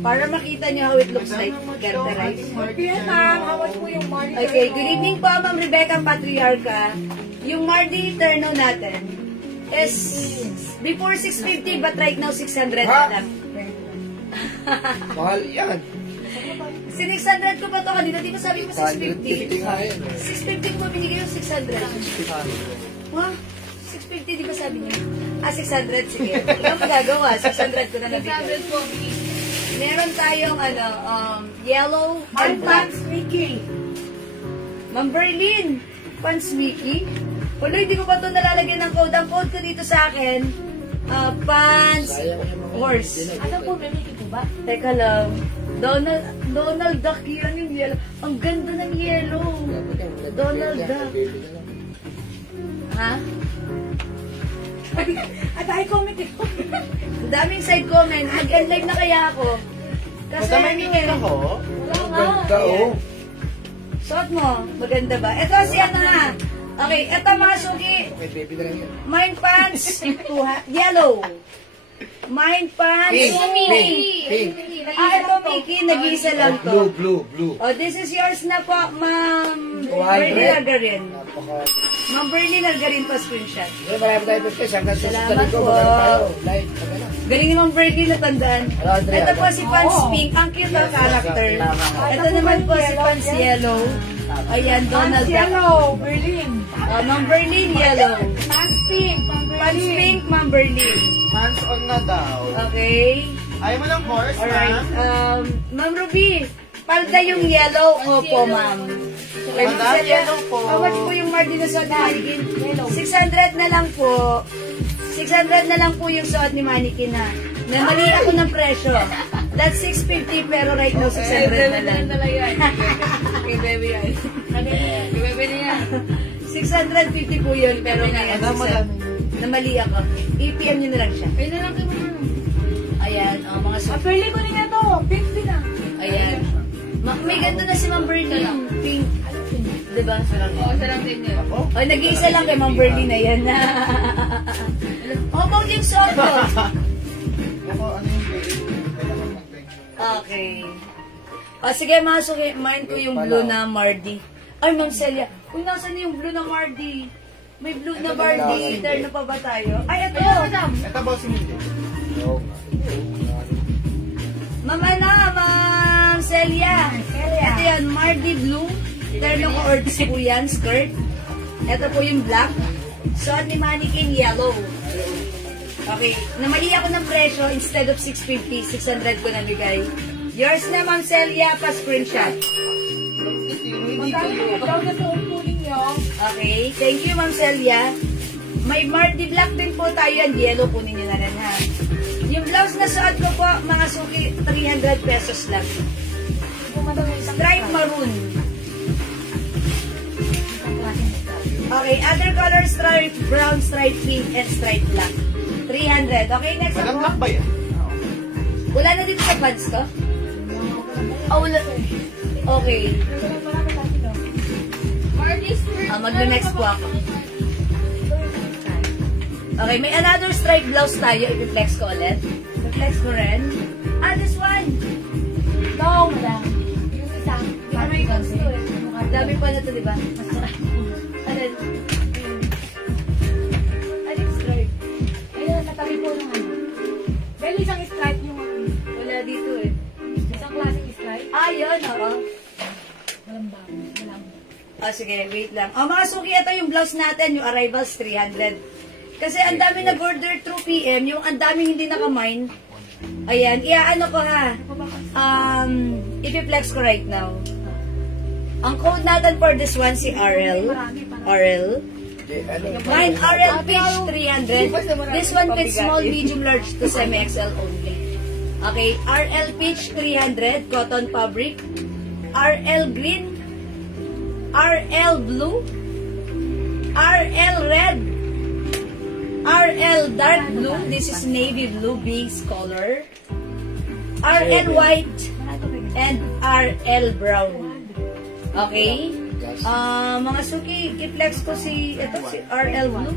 Para makita nyo how it looks like. Garterized. Yan, ma'am. How much po yung money? Okay, good evening po, Ma'am Rebecca Patriarca. Yung Mardi Terno natin is before 650 but right now 600 na lang. Mahal yan. Si 600 ko pa to kanina, di ba sabi mo 150 nga 650? yan. 650 ko ba binigay yung 600? Ha? 650 di ba sabi niyo? 600, sige. Ano magagawa? 600 ko na nabigay. 600 po. Meron tayong yellow and black. Pants Mickey. Ma'am Berlin, Pants Mickey. Wala, hindi ko pa ito nalalagyan ng code. Ang code ko dito sa akin, Pants, Sayang yung mga... horse. Ano po, may Mickey po ba? Teka lang. Donald Duck yan yung yellow. Ang ganda ng yellow. Donald Duck. Ha? At ay comment ito. Ang daming side comment. Mag-end live na kaya ako. Kasi Basta may meeting ako. Wala nga. Ganda, oh. Suot mo. Maganda ba? Ito si ano nga. Okay, ito mga suki. May baby na lang yun. Mine pants. Yellow. Mine pants. Pink, pink, pink. Ito Mickey. Nag-iisa lang to. Blue. Oh, this is yours na po, Ma'am 200. Bernie Nargarin. Napaka... Ma'am Bernie Nargarin po screenshot. Hindi, marami tayo podcast. Hanggang sa Salamat susunod ko, po. magkano tayo. Live, magkano. Galing ni Ma'am Bernie natandaan. Hello, Andrea. Ito po si Pants Pink. Ang cute ng character. Ito naman po si Pants Yellow. Ayan, Donald Pants Duck. yellow, Berlin. Ma'am Berlin Yellow. Pants pink, Pants Pink, Ma'am Berlin. Hands on na daw. Okay. Ayaw mo ng horse, Alright. ma'am? Ma'am Ruby, palda yung yellow. Opo, ma'am. Okay, Madam, Ma'am Celia, yellow po. how much po yung margin na suot ni Manikin? 600 na lang po. 600 na lang po yung suot ni Manikin na. Namali ako ng presyo. That's 650 pero right now 600 na lang. Kay baby yan. Kay baby na yan. 650 po yun pero ngayon namali ako. EPM nyo na lang siya. Ayun na lang kayo mo. Ayan, mga suot. Berlin ko rin nga to, pink din ah. Ayan. May ganito na si Ma'am Bernie. Pink. Diba? Oo, isa lang din yun. Oh, nag-iisa lang kay Ma'am Bernie na yan. How about yung suot ko? Ako, ano yung baby? Kailangan mag-thank you. Okay. Sige, mga suki. Mine ko yung blue na Mardi. Ay, Ma'am Celia. Uy, nasan yung blue na Mardi? May blue na Mardi. There na pa ba tayo? Ay, ito. Ito ba si Mindy? Oo. Mama na, Ma'am Celia. Ito yan, Mardi blue. Terno ko ords po yan, skirt. Ito po yung black. Suot ni Manikin, yellow. Okay. Namali ako ng presyo. Instead of 650, 600 ko nabigay. Yours na, Ma'am Celia, pa-screenshot. Ikaw na sa upunin nyo. Okay. Thank you, Ma'am Celia. May Mardi black din po tayo. Yan, yellow po ninyo na lang, ha. Yung blouse na suot ko po, mga suki, 300 pesos lang. Stripe maroon. Okay, other color stripe, brown, stripe pink, and stripe black. 300. Okay, next Madam ako. Black ba yan? Wala na dito sa pants to? Oh, wala. Okay. Mag-next po ako. Okay, may another stripe blouse tayo. I-flex ko ulit. I-flex ko rin. This one. No, madam. Yung isa. May gusto eh. Dami pa na to, di ba? Alin? Alin stripe? Ayun, natabi po ng ano. Pero isang stripe yung Wala dito eh. isang klaseng stripe. Yun, oo. Walang bago. Walang. Sige, wait lang. Mga suki, ito yung blouse natin, yung arrivals 300. Kasi ang dami nag-order through PM, yung ang dami hindi nakamine. Ayan, iaano ko ha. I-flex ko right now. Ang code natin for this one, si RL. RL. Mine, RL Pitch 300. This one fits small, medium, large to semi-XL only. Okay, RL Pitch 300, cotton fabric. RL Green. RL Blue. RL Red. RL Dark Blue. This is Navy Blue base color. RL White. And RL Brown. Okay? Mga suki, i-flex ko si RL Blue.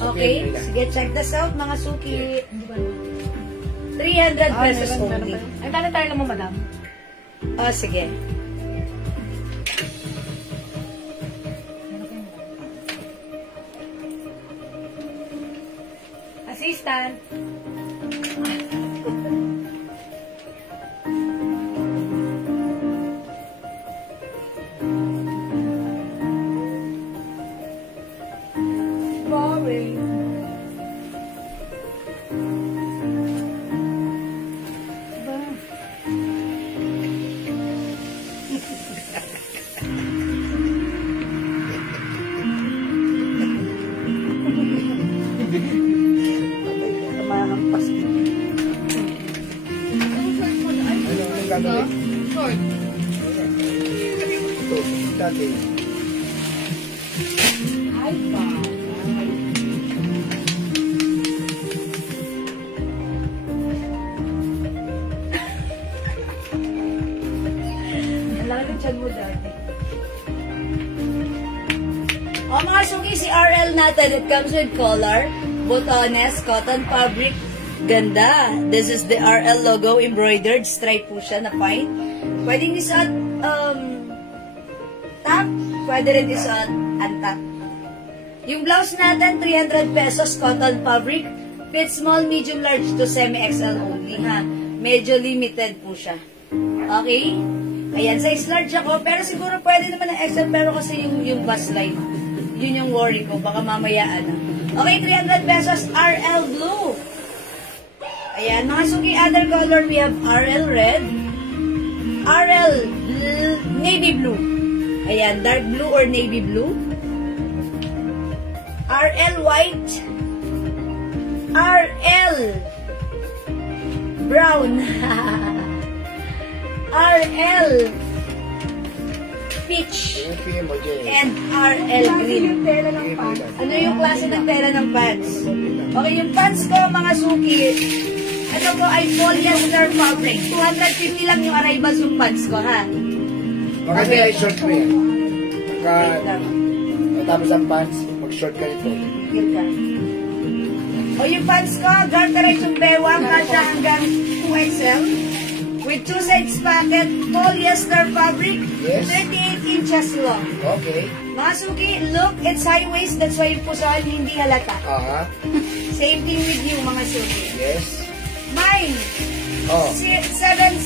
Okay? Sige, check this out, mga suki. 300 pesos only. Ay, tala tayo lang mo, madam. Sige. Assistant. Ito? Short. Ito, dati. Ay, ba? Ang laki ng tiyan mo dati. O mga suki, si RL natin, it comes with collar, botones, cotton fabric, ganda. This is the RL logo, embroidered, stripe po siya na fine. Pwedeng isuot, top, pwede rin isuot, untop. Yung blouse natin, 300 pesos, cotton fabric, fit small, medium, large to semi-XL only, ha. Medyo limited po siya. Okay? Ayan, size large ako, pero siguro pwede naman ng XL, pero kasi yung bust line, yun yung worry ko, baka mamaya ano. Okay, 300 pesos, RL blue. Ayan, mga suki, other color, we have RL red, RL navy blue. Ayan, dark blue or navy blue. RL white, RL brown, RL peach, Yung mo dyan. and RL green. Yung tela ng pants. Ano yung klase ng tela ng pants? Okay, yung pants ko, mga suki, ano ko ay polyester fabric. 250 lang yung arrivals yung pants ko, ha? Maganda yung short mo yan. Wait Pagka lang. matapos ang pants, mag-short ka nito. Yun ka. O yung pants ko, garterize yung bewang, kasha hanggang 2XL. With two sides pocket, polyester fabric, Yes. 38 inches long. Okay. Mga suki, look, it's high waist, that's why yung pusoan hindi halata. Aha. Same thing with you, mga suki. Yes. Mine, Oh. 70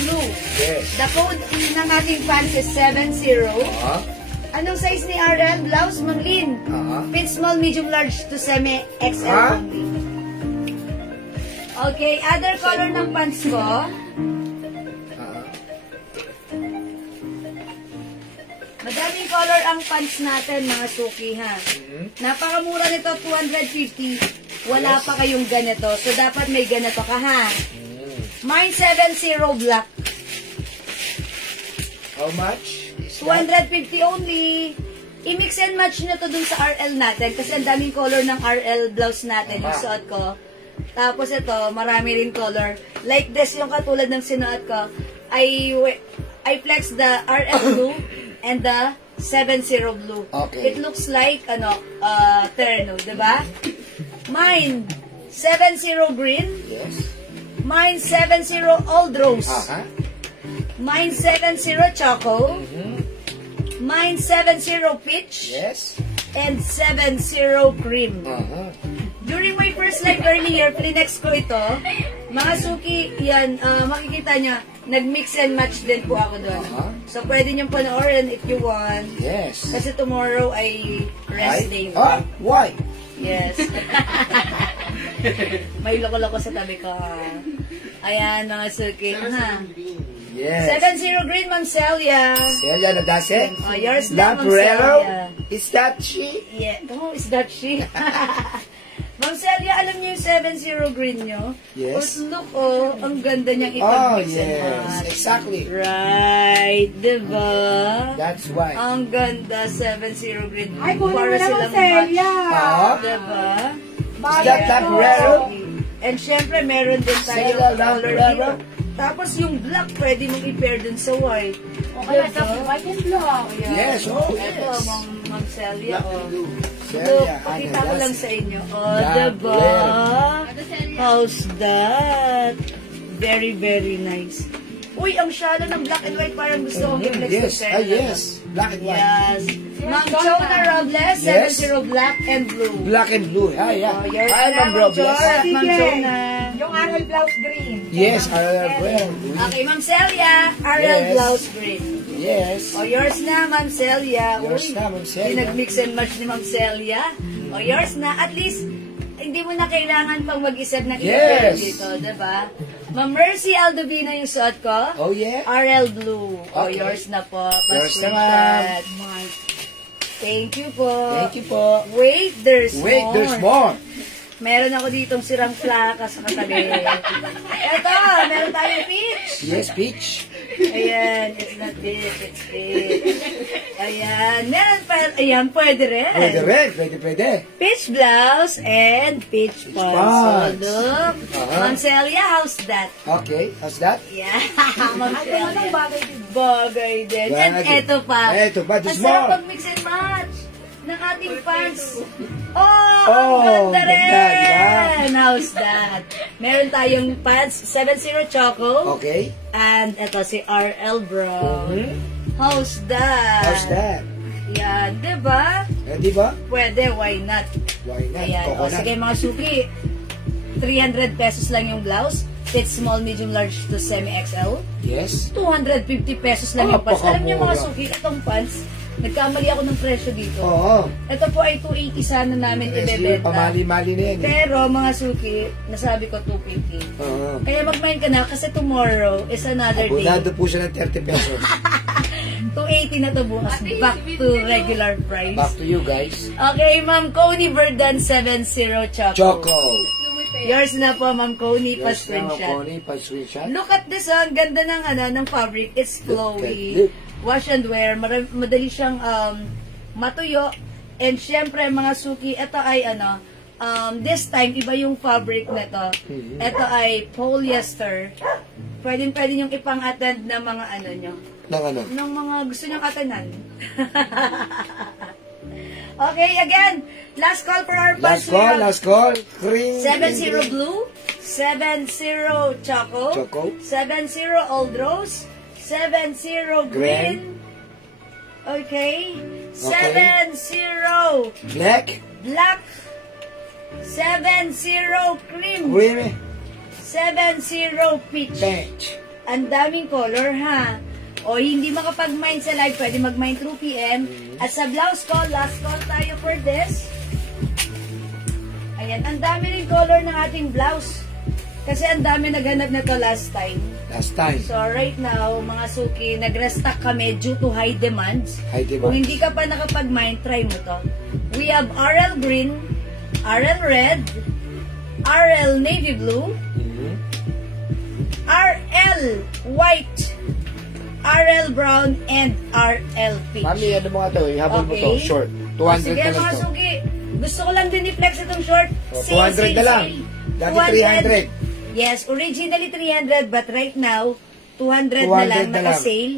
blue. Yes. The code ng ating pants is 70. Aha. Anong size ni RL? Blouse, Ma'am Lynn? Aha. Fit small, medium, large to semi-XL Ah? only. Okay, other color ng pants ko. Aha. Madaming color ang pants natin, mga suki, ha? Napakamura nito, 250. Wala pa kayong ganito. So, dapat may ganito ka, ha? Mine 70 black. How much? Is that? 250 only. I-mix and match na to dun sa RL natin kasi ang daming color ng RL blouse natin yung suot ko. Tapos ito, marami rin color. Like this, yung katulad ng sinuot ko, I flex the RL blue and the 70 blue. Okay. It looks like, terno, diba? Mine, 70 green. Yes. Mine, 70 old rose. Aha. Mine, 70 choco. Mine, 70 peach. Yes. And 70 cream. Aha. During my first live earlier, plinex ko ito. Mga suki, yan, makikita nyo, nag-mix and match din po ako doon. So, pwede nyo panoorin if you want. Yes. Kasi tomorrow ay rest day. Ah, why? Yes. May loko-loko sa tabi ko. Ayan, mga suki. Ha? Yes. 70 green, Ma'am Celia. Celia, na that's it? Oh, yours na, Ma'am Lamparello? Celia. Is that she? Yeah. Oh, is that she? Ma'am Celia, alam niyo yung 70 green nyo? Yes. Oh, look, oh, ang ganda niyang Oh, ipag-mix and yes. match. Exactly. Right, diba? That's why. Ang ganda, 70 green. Ay, kunin mo Para na silang ng Celia. Ah? Diba? Is that Lamparello? And syempre, meron din tayo Celia color Lamparello? dito. Tapos yung black, pwede mong i-pair dun sa white. Okay, nasa white and black. Yes, oh, Ito, yes. Ma'am Celia. Oh. Look, Celia, pakita ko lang sa inyo. Oh, Yeah, diba? How's that? Very, very nice. Uy, ang shallow ng black and white, parang gusto kong i-flex Yes. ng Ah, yes. Black and white. Yes. Ma'am Jonah Robles, Yes. 70 black and blue. Black and blue. Ah, yeah. Oh, yours Hi, na, Ma'am Robles. Ma'am Sige. Jonah. Yung RL blouse green. Yes, well. Okay, Ma'am Celia, RL Yes. blouse green. Yes. O, yours na, Ma'am Celia. Yours Uy, na, Ma'am Celia. pinag-mix and match ni Ma'am Celia. O, yours na. At least, hindi mo na kailangan pang mag-isip ng i-pair Yes. dito, diba? Ma'am Mercy Aldovina yung suot ko. Oh, yeah? RL Blue. O, Okay. yours na po. Yours na, Pasunod. ma'am. Thank you po. Thank you po. Wait, there's Wait, more. there's more. Meron ako ditong sirang plaka sa katabi. Eto, meron tayong peach. Yes, Peach. Ayan, it's not this, it's this. Ayan, meron pa, ayan, pwede rin. Pwede rin, pwede. Peach blouse and peach pants. pants. So, look. Ma'am Celia, how's that? Okay, how's that? Yeah, Ma'am Ay, Celia. anong bagay din? Bagay din. And Bagay. eto pa. Eto pa, Ang there's sarap more. pag-mix and match ng ating pants. Oh, Oh, ang ganda ganda, rin. How's that? Meron tayong pants, 7-0 Choco. Okay. And ito si RL Brown. Mhm. How's that? How's that? Yan, diba? Di ba? Pwede, why not? Why not? Ayan, o Coconut. sige mga suki, 300 pesos lang yung blouse. It's small, medium, large to semi-XL. Yes. 250 pesos lang yung pants. Alam niyo mga Napakamura. suki, itong pants, nagkamali ako ng presyo dito. Oo. Ito po ay 280 sana namin Yes, ibebenta. pamali-mali na yan. Pero mga suki, nasabi ko 250. Oo. Kaya mag-mind ka na kasi tomorrow is another day. Abunado po siya ng 30 pesos. 280 na to bukas. Back to regular price. Back to you guys. Okay, Ma'am Coney Verdan 70 Choco. Choco. Yours na po, Ma'am Coney, Yes, pa-screenshot. pa-screenshot. Look at this, ang ganda ng fabric. It's flowy. Look. Wash and wear. Madali siyang matuyo. And syempre, mga suki, ito ay this time, iba yung fabric na to. Mhm. Ito ay polyester. Pwede nyo ipang-attend na mga nyo. Nang ano? Ng mga gusto nyong atanan. Okay, again, last call for our Last pants. call, last call. Green. 7-0 blue, 7-0 choco, Choco. 7-0 old rose, 7-0 green. Okay. 7-0 Black. black, 7-0 cream, Creamy. 7-0 peach. Peach. Ang daming color, ha? O hindi makapag-mine sa live, pwede mag-mine through PM. At sa blouse call, last call tayo for this. Ayan, ang dami rin color ng ating blouse. Kasi ang dami naghanap na to last time. Last time. So right now, mga suki, nag-restock kami due to high demands. High demands. Kung hindi ka pa nakapag-mine, try mo to. We have RL green, RL red, RL navy blue, Mhm. RL white, RL brown, and RL peach. Mami, ano mo nga to? Ihabol mo to. Okay. Short. 200 Sige, na lang mga to. suki. Gusto ko lang din i-flex itong short. Oh, 200 na lang. Dati 300. Yes, originally 300, but right now, 200 na 200 lang, na lang. naka-sale.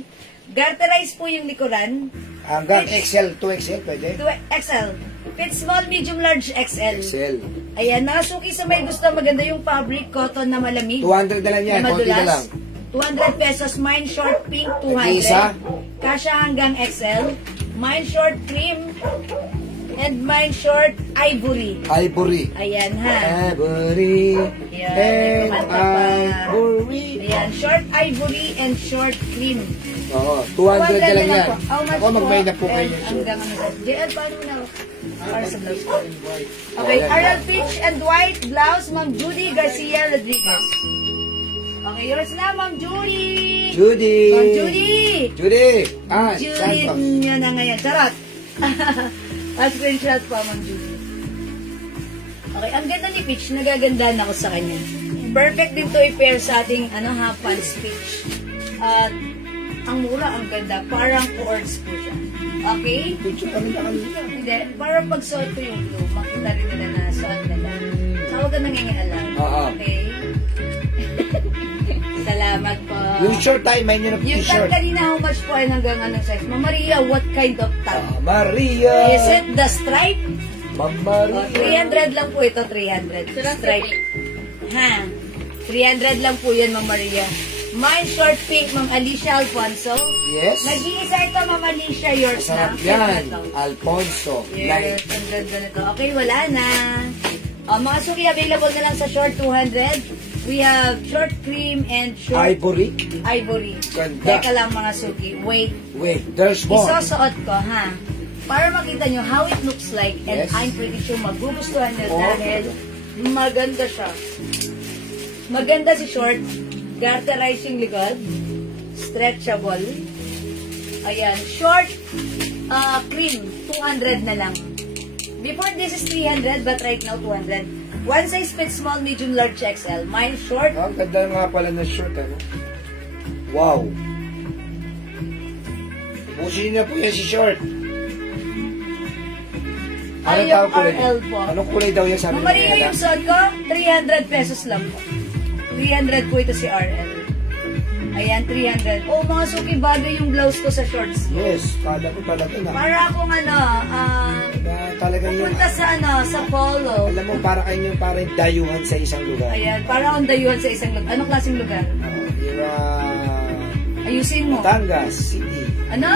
Garterize po yung likuran. Hanggang XL, 2XL pwede. 2XL. Fit small, medium, large, XL. XL. Ayan, mga suki sa may gusto, maganda yung fabric, cotton na malamig. 200 na lang yan. Na Konti na lang. 200 pesos. Mine short pink, Nag-iisa? 200. Kasha hanggang XL. Mine short cream. And mine short ivory. Ivory. Ayan ha. Ivory. Ayan, And may kumanta pa. Ivory. Ayan, short ivory and short cream. Oo, 200 na lang yan. po. How much Ako magmay na po And kayo yung short. hanggang JL, paano na? Para sa blouse ko. Okay, RL peach and white blouse, Ma'am Judy Garcia Rodriguez. Okay, yours na, Ma'am Judy. Judy. Ma'am Judy. Judy. Ah, Judy Santos. nyo na ngayon. Charot. Screenshot pa, Ma'am Judy. Okay, ang ganda ni Peach. Nagagandaan ako sa kanya. Perfect din to i-pair sa ating half pants Peach. At ang mura, ang ganda. Parang cords po siya. Okay? Picture kami na kanina. Hindi. Parang pag suot ko yung blue, makita rin nila na suot na lang. Huwag ka nangingialam. Oo. Okay? Salamat po. Yung short tayo, may nyo na Yung t-shirt. tag kanina, how much po ay hanggang anong size? Ma'am Maria, what kind of tag? Maria. Is it the stripe? Ma'am Oh, Maria. 300 lang po ito, 300. Stripe. Ha? 300 lang po yan, Ma'am Maria. Mine short pink, Ma'am Alicia Alfonso. Yes. Nag-iisa ito, Ma'am Alicia, yours na. Masarap yan. Ito. Alfonso. Yes, ang ganda nito. Okay, wala na. Mga suki, available na lang sa short 200. We have short cream and short Ivory. ivory. Ganda. Teka lang mga suki. Wait. Wait, there's more. Isusuot ko, ha? Para makita nyo how it looks like, and Yes. I'm pretty sure magugustuhan nyo Oh. dahil maganda siya. Maganda si short. Garterizing likod. Stretchable. Ayan. Short cream. 200 na lang. Before this is 300, but right now 200. One size fits small, medium, large, XL. Mine short. Ang ganda nga pala ng short, ano? Wow. Ubusin na po yan si short. Ay, Anong yung kulay? RL po. Anong kulay daw yan sabi Ma'am Maria, niya? yung suot ko, 300 pesos lang po. 300 po ito si RL. Ayan, 300. Oh, mga suki, bagay yung blouse ko sa shorts. Yes, kala ko talaga na. Para akong ano, Na talagang yung, pupunta sa ano, sa polo. alam mo, para kayong parang dayuhan sa isang lugar. Ayan, para akong dayuhan sa isang lugar. Anong klaseng lugar? Yung Ayusin mo. Batangas City. Ano?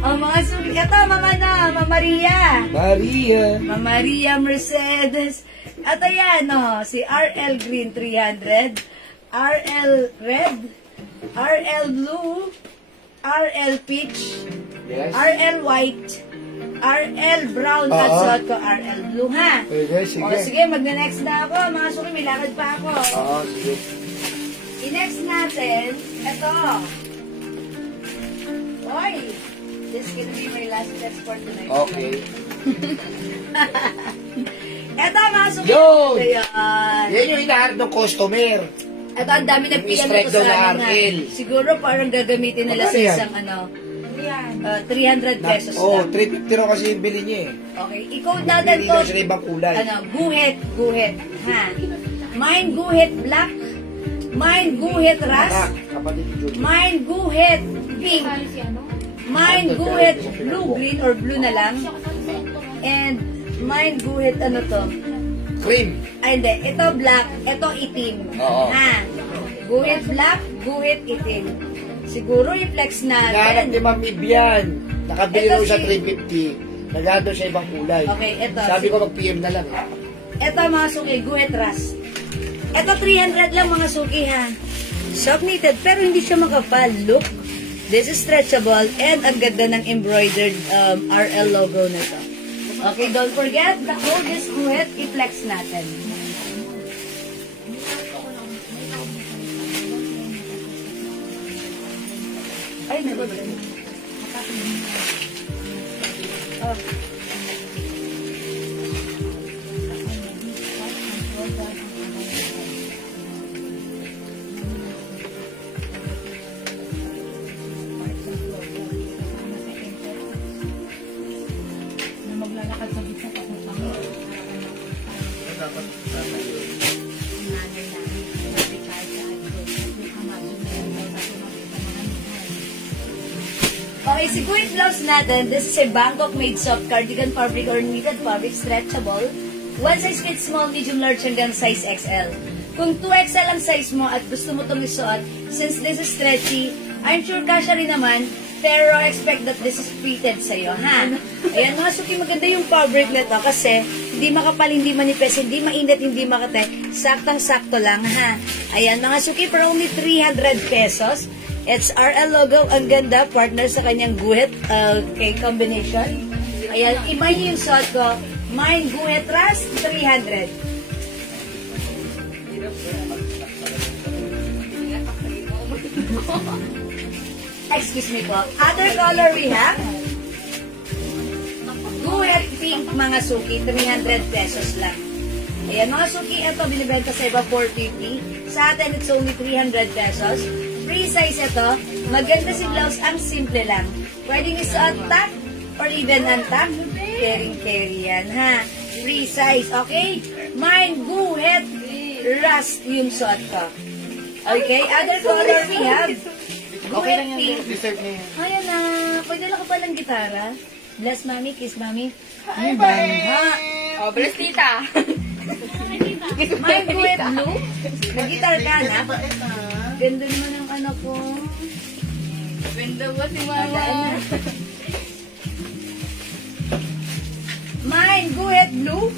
Oh, mga suki. Ito, Mama Mama Maria. Maria. Mama Maria Mercedes. At ayan, si RL Green 300, RL Red, RL Blue, RL Peach, Yes. RL White, RL Brown, at Oo. suot ko RL Blue, ha? Pwede, sige. O, sige, mag-next na ako. Mga suki, may lakad pa ako. Oo, sige. I-next natin, ito. Oy, this is gonna be my last test for tonight. Okay. Ito, mga suki. Yun! Ayan. Yan yung hinaharap ng customer. Ito, ang dami Yung nag-PM strike ko daw sa na amin na. RL. Siguro parang gagamitin nila sa Magkano yan? isang 300 pesos Oh, lang. 350 raw kasi yung bili niya eh. Okay, i-code natin Bili to. daw siya ng ibang kulay. Guhit, ha? Mine guhit black, mine guhit ras, Anak, kapatid ni Julie. mine guhit pink, Kasali si ano? mine guhit blue, green or blue na lang, and mine guhit ano to? Cream. Ay, hindi. Ito black, ito itim. Oo. Ha? Guhit black, guhit itim. Siguro i-flex Hinahanap ni natin. Ma'am Ibian. Nakabili Ito raw siya si- 350. Nagado siya ibang kulay. Okay, ito. Sabi ko mag-PM na lang eh. Ito mga suki, guhit ras. Ito 300 lang mga suki ha. Soft knitted, pero hindi siya makapal. Look, this is stretchable and ang ganda ng embroidered RL logo na to. Okay, don't forget, the code is guhit, i-flex natin. Ay, nagod. Oh. Maglalakad sa gitna papunta mo. Dapat Nanay namin. Okay, si Guhit blouse natin, this is a Bangkok made soft cardigan fabric or knitted fabric, stretchable. One size fits small, medium, large hanggang size XL. Kung 2XL ang size mo at gusto mo itong isuot, since this is stretchy, I'm sure kasha rin naman, pero expect that this is fitted sa'yo, ha? Ayan mga suki, maganda yung fabric nito kasi hindi makapal, hindi manipis, hindi mainit, hindi makate. Saktang-sakto lang, ha? Ayan mga suki, for only 300 pesos. It's RL logo, ang ganda, partner sa kanyang guhit, okay, combination. Ayan, iba yung suot ko. Mine guhit ras, 300. Excuse me po. Other color we have. Guhit pink mga suki, 300 pesos lang. Ayan, mga suki, ito binibenta sa iba 450. Sa atin, it's only 300 pesos. Free size ito. Maganda si blouse, ang simple lang. Pwedeng isuot tag or even untag. Caring-carry yan, ha? Free size, okay? Mine, guhit, rust yung suot ko. Okay, other color we have. Guhit pink. deserve niya yan. Ayan na, pwede lang ka palang gitara. Bless mami, kiss mami. Ay, bangha. Oh, bless tita. Mine guhit blue. Nag-guitar ka na. Bait ah. Ganda naman ang anak ko. Ganda ba si Tandaan na. mama? Mine guhit blue.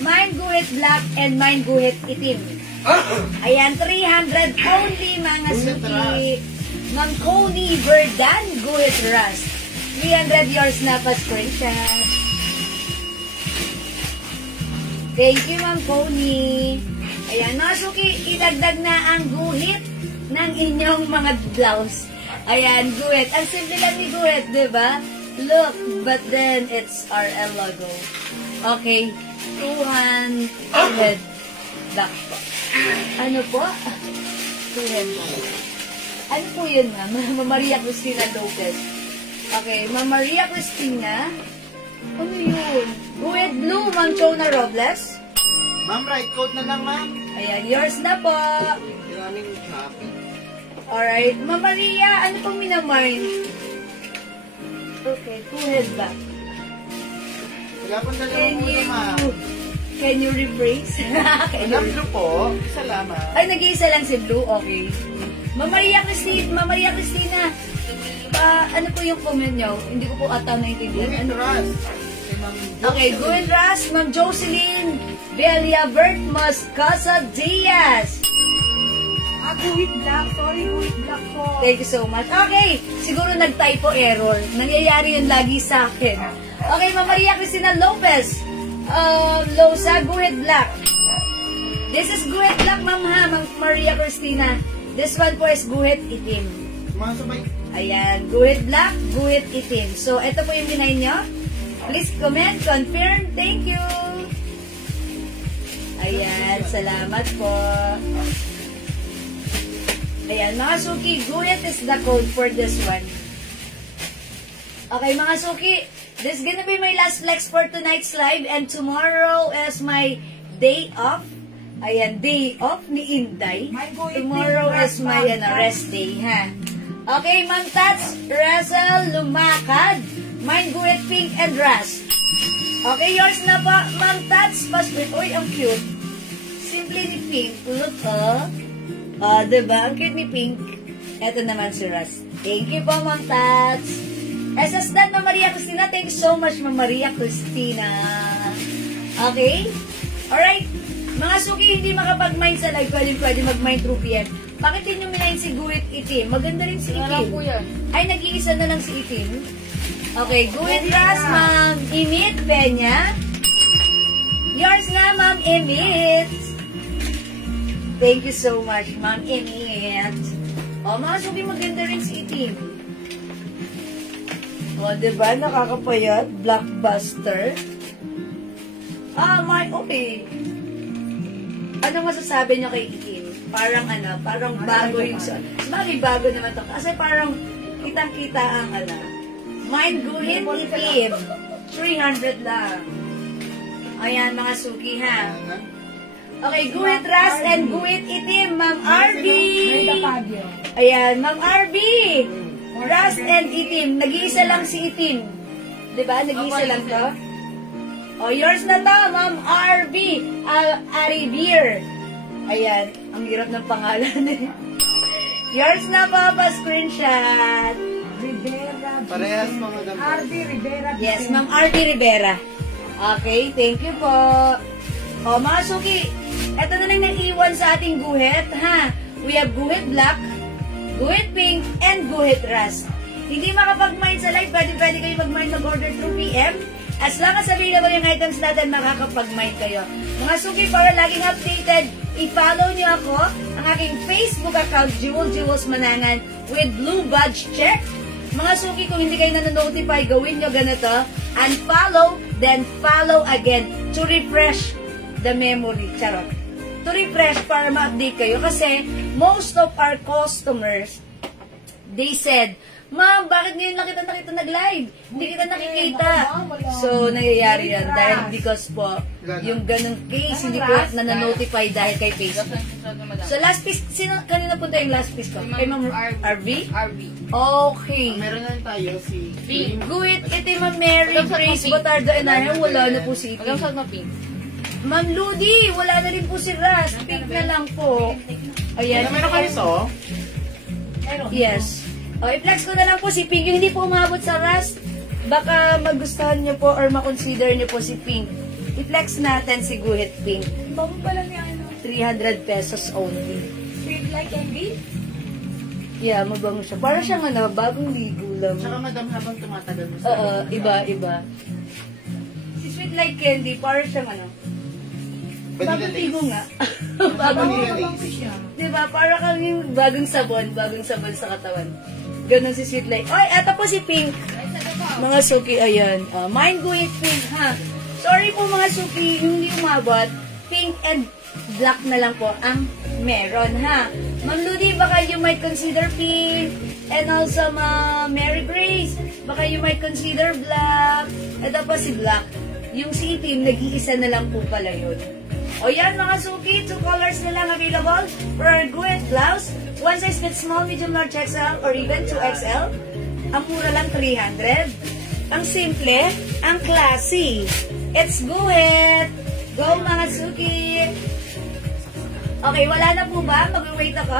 Mine guhit black and mine guhit itim. Ayan, 300 only mga suki. Ma'am Coney Verdan guhit rust. 300 yours na pa screenshot. Thank you, Ma'am Coney. Ayan, mga suki, idagdag na ang guhit ng inyong mga blouse. Ayan, guhit. Ang simple lang ni guhit, di ba? Look, but then it's RL logo. Okay, 200 two-head black po. Ano po? Two-head black. Ano po yun, ma'am? Ma'am Maria Cristina Lopez. Okay, Ma'am Maria Cristina. Ano yun? Go-head blue, Ma'am Chona Robles. Ma'am, right coat na lang, ma'am. Ayan, yours na po. Hindi namin happy. Alright. Ma'am Maria, ano pong minamine? Okay, two-head black. Wala pong dalawang muna, ma'am. Can you rephrase? Ma'am, blue po. Salamat. Ay, nag-iisa lang si Blue. Okay. Ma'am Maria Cristina, ano po yung comment nyo? Hindi ko po ata naintindihan. Ano, Ras? Okay, good Ras, Ma'am Jocelyn Beliabert Moscosa Diaz. Guhit black. Sorry, guhit black po. Thank you so much. Okay, siguro nag-typo error. Nangyayari yun lagi sa akin. Okay, Ma'am Maria Cristina Lopez. Losa, guhit black. This is guhit black, Ma'am ha, Ma'am Maria Cristina. This one po is guhit itim. Mga sabay. Ayan, guhit black, guhit itim. So, ito po yung binay nyo. Please comment, confirm. Thank you. Ayan, salamat po. Ayan, mga suki, guhit is the code for this one. Okay, mga suki, this is gonna be my last flex for tonight's live and tomorrow is my day off. Ayan, day off ni Inday. Tomorrow is my rest day, ha? Okay, Ma'am Tats, Russell, Lumakad, Mine Guhit, Pink, and Rust. Okay, yours na po, Ma'am Tats, uy, ang cute. Simply ni Pink, look, diba? Ang cute ni Pink. Ito naman si Rust. Thank you po, Ma'am Tats. SS that, Ma'am Maria Cristina. Thank you so much, Ma'am Maria Cristina. Okay? Alright. Mga suki, hindi makapag-mine sa live. Pwede mag-mine through PM. Bakit din yung minayin si Guhit Itim? Maganda rin si Wala Itim. po yan. Ay, nag-iisa na lang si Itim. Okay, Guhit Ras, Ma'am Imit Peña. Yours na, Ma'am Imit. Thank you so much, Ma'am Imit. O, mga suki, maganda rin si Itim. O, diba? Nakakapayat. Blockbuster. Okay. Ano masasabi niyo kay Itim? Parang bago yung sa... Sabagay, bago naman to. Kasi parang kitang-kita ang Mine Guhit Itim. 300 lang. Ayan, mga suki, ha? Okay, Guhit Ras and Guhit Itim, Ma'am RB. Ayan, Ma'am RB. Ras and Itim. Nag-iisa lang si Itim. Diba? Nag-iisa lang to. O, yours na to, Ma'am RB. Aribir. Ayan, ang hirap ng pangalan eh. Yours na po, pa-screenshot. Rivera. Parehas mga ganda. RD Rivera. Yes, Ma'am RD Rivera. Okay, thank you po. O, mga suki, eto na lang nag-iwan sa ating guhit, ha? We have guhit black, guhit pink, and guhit rust. Hindi makapag-mine sa live, pwede kayo mag-mine mag-order through PM. As long as available yung items natin, makakapag-mine kayo. Mga suki, para laging updated, i-follow niyo ako, ang aking Facebook account, Jewels Manangan, with blue badge check. Mga suki, kung hindi kayo nanonotify, gawin nyo ganito, unfollow, then follow again to refresh the memory. Charot. To refresh para ma-update kayo. Kasi, most of our customers, they said, Ma'am, bakit ngayon lang kita nakita nag-live? Hindi kita nakikita. So, nangyayari yan dahil because po, yung ganung case, hindi po nananotify dahil kay Facebook. So, last piece, kanina punta yung last piece ko? Kay Ma'am RV? RV. Okay. Meron na tayo si Pink. Guhit, ito Ma'am Mary, Grace, Botardo, and Aya, wala na po si Magam Itim. na pink. Ma'am Ludi, wala na rin po si Ras. Pink na lang po. Ayan. Meron kayo so? Yes. O, i-flex ko na lang po si Pink. Yung hindi po umabot sa Rust, baka magustuhan nyo po or makonsider nyo po si Pink. I-flex natin si Guhit Pink. Bago pa lang yung 300 pesos only. sweet like candy. Yeah, mabango siya. Para siyang bagong ligo lang. Tsaka madam, habang tumatagal mo Oo, iba. Si Sweet Like Candy, para siyang Vanilla bagong ligo lace. nga. Vanilla lace. Diba? Para kang yung bagong sabon sa katawan. Ganon si Sweet Like. Oy, eto po si Pink. Mga suki, ayan. Mine Guhit Pink, ha? Sorry po mga suki, hindi umabot. pink and black na lang po ang meron, ha? Ma'am Ludi, baka you might consider pink. And also, Ma'am Mary Grace, baka you might consider black. Ito po si black. Yung si itim, nag-iisa na lang po pala yun. O yan, mga suki, 2 colors na lang available for our good blouse. One size fits small, medium, large XL, or even 2XL. Ang mura lang 300. Ang simple, ang classy. It's go it! Go, mga suki! Okay, wala na po ba? Mag-wait ako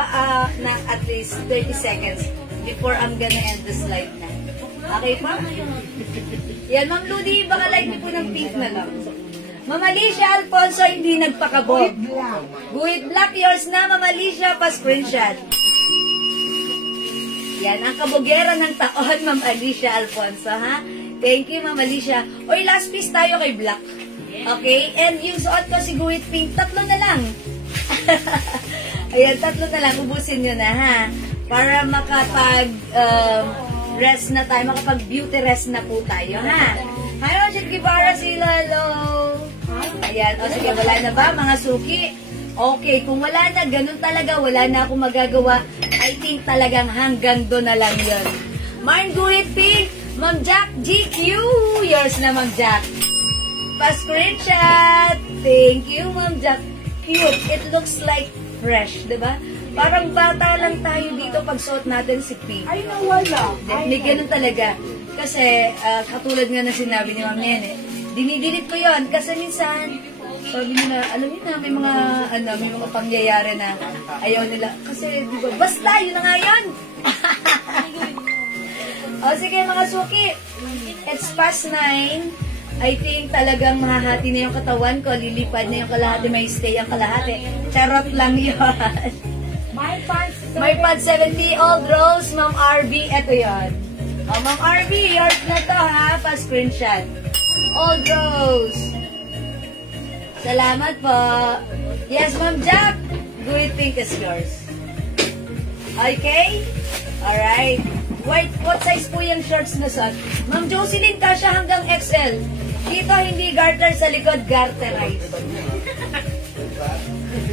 ng at least 30 seconds before I'm gonna end the slide na. Okay pa? Yan, Ma'am Ludi, baka like niyo po ng pink na lang. Ma'am Alicia Alfonso, hindi nagpakabog. Guhit black, yours na, Ma'am Alicia, pa-screenshot. Yan, ang kabogera ng taon, Ma'am Alicia Alfonso, ha? Thank you, Ma'am Alicia. Oy, last piece tayo kay black. Okay? And yung suot ko si guhit pink, 3 na lang. Ayan, 3 na lang. Ubusin nyo na, ha? Para makapag rest na tayo. Makapag beauty rest na po tayo, ha? Hi, Roshan Guevara, si Lalo. Ayan. O, sige, wala na ba, mga suki? Okay, kung wala na, ganun talaga, wala na akong magagawa. I think talagang hanggang doon na lang yun. Mine guhit pink, Ma'am Jack GQ. Yours na, Ma'am Jack. Pa-screenshot. Thank you, Ma'am Jack. Cute. It looks like fresh, diba? Parang bata lang tayo dito pag suot natin si pink. Ay, nawala. May ganun talaga. Kasi, katulad nga na sinabi ni Ma'am Nene, dinidilit ko yon kasi minsan, sabi nila, alam niyo na, may mga pangyayari na ayaw nila. Kasi, diba, basta, yun na nga yun. O, sige, mga suki. It's past 9. I think talagang mahahati na yung katawan ko, lilipad na yung kalahati, may stay ang kalahati. Charot lang yun. My pants 70, Old Rose, Ma'am RB, eto yun. O, Ma'am RB, yours na to, ha? Pa-screenshot. Old Rose. Salamat po. Yes, Ma'am Jack. Good pink is yours. Okay? Alright. What size po yung shorts na suot? Ma'am Jocelyn, kasya hanggang XL. Dito, hindi garter sa likod, garterize.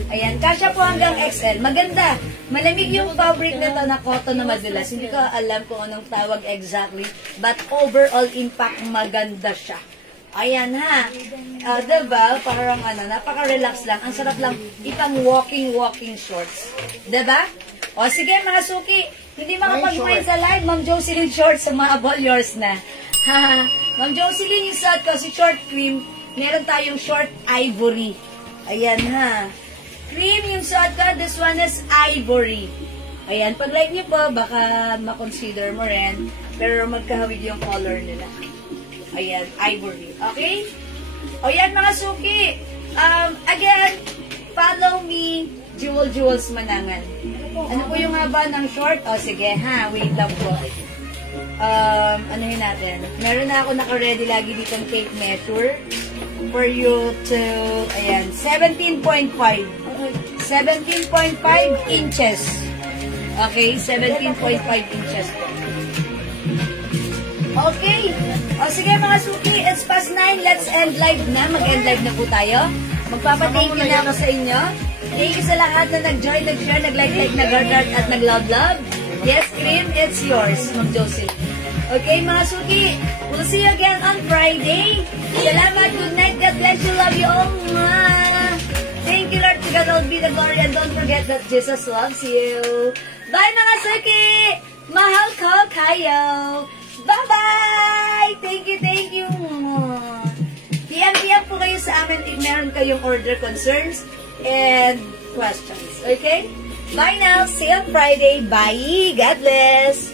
Ayan, kasya po hanggang XL. Maganda. Malamig yung fabric na to na cotton na madulas. Hindi ko alam kung anong tawag exactly. But overall impact, maganda siya. Ayan, ha. Diba? Parang napaka-relax lang. Ang sarap lang ipang walking shorts. Diba? O, sige, mga suki. Hindi makapag-win sa live, Ma'am Jocelyn shorts sa mga ball, yours na. Ma'am Jocelyn, yung suot ko, si short cream, meron tayong short ivory. Ayan, ha. Cream yung suot ko, this one is ivory. Ayan, pag like niyo po, baka makonsider mo rin, pero magkahawig yung color nila. Ayan, ivory. Okay? O yan, mga suki. Again, follow me, Jewels Manangan. Ano po yung haba ng short? O, sige, ha. Wait lang po. Anuhin natin. Meron na ako naka-ready lagi ditong tape measure for you to, ayan, 17.5. 17.5 inches. Okay, 17.5 inches po. Okay. O, sige, mga suki. It's past 9. Let's end live na. Mag-end live na po tayo. Magpapa-thank you na ako sa inyo. Thank you sa lahat na nag-join, nag-share, nag-like, nag-heart, at nag-love. Yes, Cream, it's yours, Ma'am Jocelyn. Okay, mga suki, we'll see you again on Friday. Salamat, good night, God bless you, love you all. Thank you, Lord, to God all be the glory, and don't forget that Jesus loves you. Bye, mga suki! Mahal ko kayo! Bye-bye! Thank you, thank you. PM po kayo sa amin if meron kayong order concerns and questions. Okay? Bye now. See you on Friday. Bye. God bless.